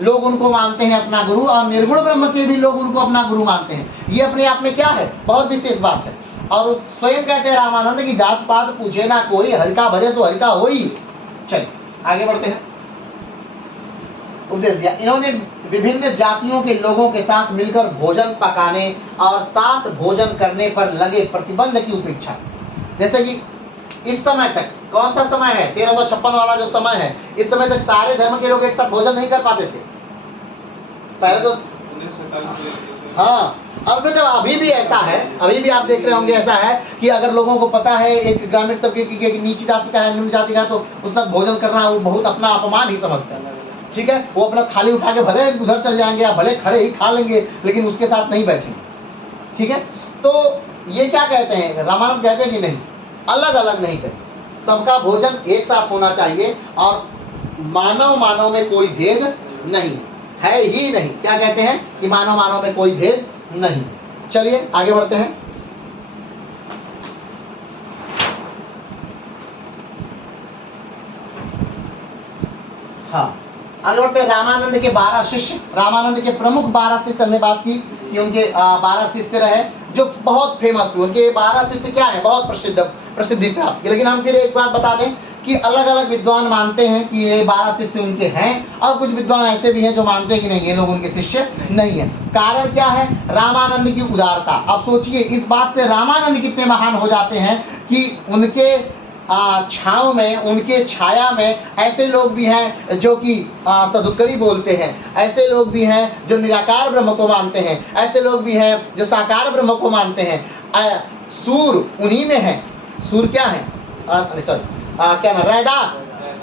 लोग उनको मानते हैं अपना गुरु, और निर्गुण ब्रह्म के भी लोग उनको अपना गुरु मानते हैं। ये अपने आप में क्या है? बहुत विशेष बात है। और स्वयं कहते हैं रामानंद की जात पात पूछे ना कोई, हरि का भरे सो हरि का होई। चलिए आगे बढ़ते हैं। उपदेश दिया, इन्होंने विभिन्न जातियों के लोगों के साथ मिलकर भोजन पकाने और साथ भोजन करने पर लगे प्रतिबंध की उपेक्षा। जैसे कि इस समय तक, कौन सा समय है? 1356 वाला जो समय है, इस समय तक सारे धर्म के लोग एक साथ भोजन नहीं कर पाते थे। पहले तो हाँ, अब तो अभी भी ऐसा है, अभी भी आप देख रहे होंगे ऐसा है कि अगर लोगों को पता है एक ग्रामीण तबके की नीची जाति का है, निम्न जाति का, तो उस साथ भोजन करना वो बहुत अपना अपमान ही समझते हैं। ठीक है, वो अपना थाली उठा के भले उधर चल जाएंगे या भले खड़े ही खा लेंगे, लेकिन उसके साथ नहीं बैठेंगे। ठीक है, तो ये क्या कहते हैं? रामानंद कहते हैं कि नहीं, अलग अलग नहीं करें, सबका भोजन एक साथ होना चाहिए और मानव में कोई भेद नहीं है ही नहीं। क्या कहते हैं? कि मानव में कोई भेद नहीं। चलिए आगे बढ़ते हैं। हाँ, आगे बढ़ते हैं। रामानंद के 12 शिष्य, रामानंद के प्रमुख 12 शिष्य हमने बात की कि उनके 12 शिष्य रहे जो बहुत फेमस हुए। उनके 12 शिष्य क्या है? बहुत प्रसिद्धि प्राप्त की। लेकिन हम फिर एक बात बता दें कि अलग अलग विद्वान मानते हैं कि ये 12 शिष्य उनके हैं, और कुछ विद्वान ऐसे भी हैं जो मानते हैं कि नहीं, ये लोग उनके शिष्य नहीं है। कारण क्या है? रामानंद की उदारता। अब सोचिए, इस बात से रामानंद कितने महान हो जाते हैं कि उनके छाव में, उनके छाया में ऐसे लोग भी हैं जो कि सदुक्कड़ी बोलते हैं, ऐसे लोग भी हैं जो निराकार ब्रह्म को मानते हैं, ऐसे लोग भी हैं जो साकार ब्रह्म को मानते हैं। सूर उन्हीं में है। सूर क्या है? क्या ना,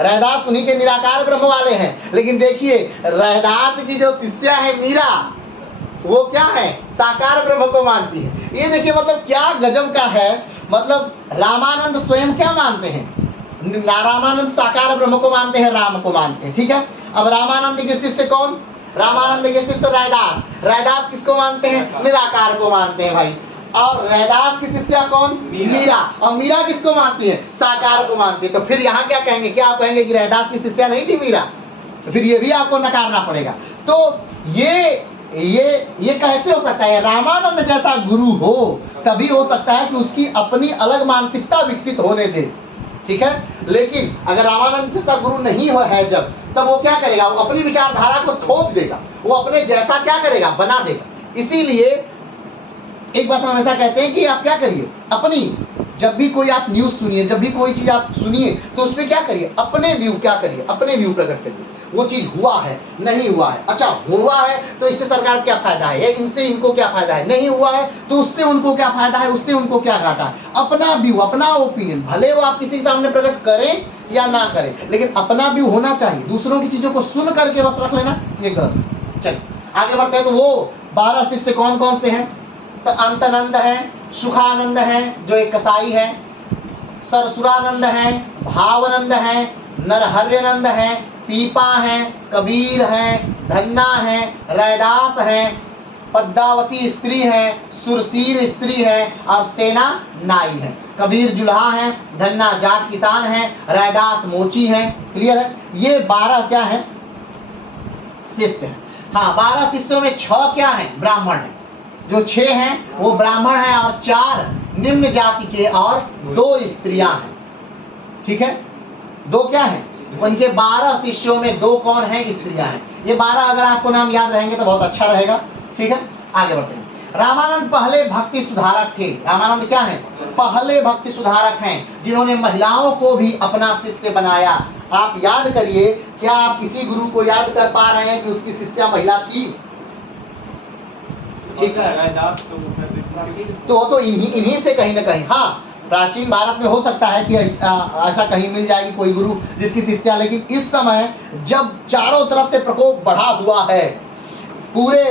रैदास उन्हीं के निराकार ब्रह्म वाले हैं। लेकिन देखिए, रैदास की जो शिष्या है मीरा, वो क्या है? साकार ब्रह्म को मानती है। ये देखिए मतलब क्या गजब का है। मतलब रामानंद स्वयं क्या मानते हैं? रामानंद साकार ब्रह्म को मानते हैं, राम को मानते हैं। ठीक है, अब रामानंद के शिष्य कौन? रामानंद के शिष्य रैदास। रैदास किसको मानते हैं? निराकार को मानते हैं भाई। और रैदास की शिष्या कौन? मीरा। और मीरा किसको मानती है? साकार को मानती है। तो फिर यहाँ क्या कहेंगे? क्या आप कहेंगे कि रैदास की शिष्या नहीं थी मीरा? तो फिर ये भी आपको नकारना पड़ेगा। तो ये कैसे हो सकता है? रामानंद जैसा गुरु हो तभी हो सकता है कि उसकी अपनी अलग मानसिकता विकसित होने दे। ठीक है, लेकिन अगर रामानंद जैसा गुरु नहीं हो है जब, तब वो क्या करेगा? वो अपनी विचारधारा को थोप देगा, वो अपने जैसा क्या करेगा? बना देगा। इसीलिए एक बात हम हमेशा कहते हैं कि आप क्या करिए, अपनी जब भी कोई आप न्यूज़ सुनिए, जब भी कोई चीज़ आप सुनिए, तो उस पर क्या करिए? अपने व्यू क्या करिए? अपने व्यू प्रकट करिए। वो चीज़ हुआ है, नहीं हुआ है, अच्छा हुआ है तो इससे सरकार क्या फायदा है, इनसे इनको क्या फायदा है, नहीं हुआ है तो उससे उनको क्या फायदा है, उससे उनको क्या घाटा है। अपना व्यू, अपना ओपिनियन, भले वो आप किसी के सामने प्रकट करें या ना करें, लेकिन अपना व्यू होना चाहिए। दूसरों की चीज़ों को सुन करके बस रख लेना, ये गलत। चलिए आगे बढ़ते हैं। तो वो 12 शिष्य कौन कौन से हैं? तो अंतनंद है, सुखानंद है जो एक कसाई है, सरसुरानंद है, भावानंद है, नरहर्यानंद है, पीपा है, कबीर है, धन्ना है, रैदास है, पद्मावती स्त्री है, सुरसीर स्त्री है और सेना नाई है। कबीर जुल्हा है, धन्ना जाट किसान है, रैदास मोची है। क्लियर है? ये 12 क्या है? शिष्य है। हाँ, 12 शिष्यों में 6 क्या है? ब्राह्मण है। जो 6 हैं वो ब्राह्मण हैं और 4 निम्न जाति के और 2 स्त्रियां हैं। ठीक है? 2 क्या हैं? उनके 12 शिष्यों में 2 कौन हैं? स्त्रियां हैं। ये 12 अगर आपको नाम याद रहेंगे तो बहुत अच्छा रहेगा। ठीक है, आगे बढ़ते हैं। रामानंद पहले भक्ति सुधारक थे। रामानंद क्या है? पहले भक्ति सुधारक हैं, जिन्होंने महिलाओं को भी अपना शिष्य बनाया। आप याद करिए, क्या आप किसी गुरु को याद कर पा रहे हैं कि उसकी शिष्या महिला थी? ठीक है, तो इन्हीं से कहीं ना कहीं, हाँ, प्राचीन भारत में हो सकता है कि ऐसा कहीं मिल जाएगी कोई गुरु जिसकी शिष्या, लेकिन इस समय जब चारों तरफ से प्रकोप बढ़ा हुआ है, पूरे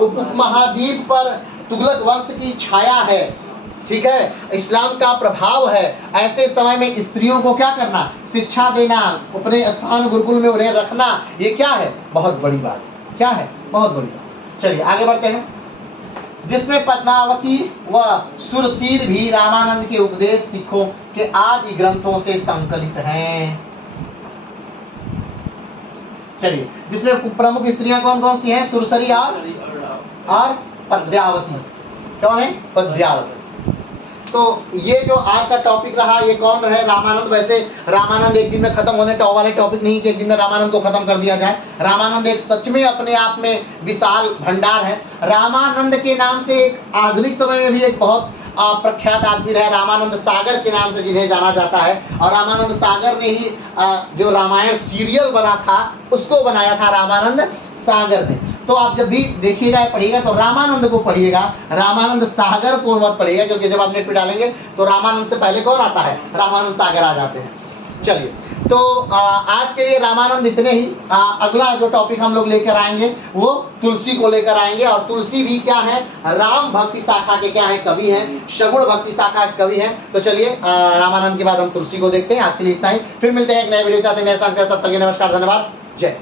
उपमहाद्वीप पर तुगलक वंश की छाया है, ठीक है, इस्लाम का प्रभाव है, ऐसे समय में स्त्रियों को क्या करना? शिक्षा देना, अपने स्थान गुरुकुल में उन्हें रखना, ये क्या है? बहुत बड़ी बात। क्या है? बहुत बड़ी बात। चलिए आगे बढ़ते हैं। जिसमें पद्मावती व सुरसीर भी रामानंद के उपदेश सिखों के आदि ग्रंथों से संकलित हैं। चलिए, जिसमें प्रमुख स्त्रियां कौन कौन सी हैं? सुरसरी और पद्मावती। कौन है? पद्मावती। तो ये जो आज का टॉपिक रहा, ये कौन रहे? रामानंद। वैसे रामानंद एक दिन में खत्म होने वाले टॉपिक नहीं कि एक दिन में रामानंद को खत्म कर दिया जाए। रामानंद एक सच में अपने आप में विशाल भंडार है। रामानंद के नाम से एक आधुनिक समय में भी एक बहुत प्रख्यात आदमी रहे, रामानंद सागर के नाम से जिन्हें जाना जाता है। और रामानंद सागर ने ही जो रामायण सीरियल बना था उसको बनाया था रामानंद सागर ने। तो आप जब भी देखिएगा पढ़िएगा तो रामानंद को पढ़िएगा, रामानंद सागर को मत पढ़िएगा, क्योंकि जब आप नेट पे डालेंगे तो रामानंद से पहले कौन आता है? रामानंद सागर आ जाते हैं। चलिए, तो आज के लिए रामानंद इतने ही। अगला जो टॉपिक हम लोग लेकर आएंगे वो तुलसी को लेकर आएंगे। और तुलसी भी क्या है? राम भक्ति शाखा के क्या है? कवि हैं, सगुण भक्ति शाखा के कवि हैं। तो चलिए, रामानंद के बाद हम तुलसी को देखते हैं। आज के लिए इतना ही, फिर मिलते हैं एक नए वीडियो के साथ, नए स्थान से। तब तक के नमस्कार, धन्यवाद, जय।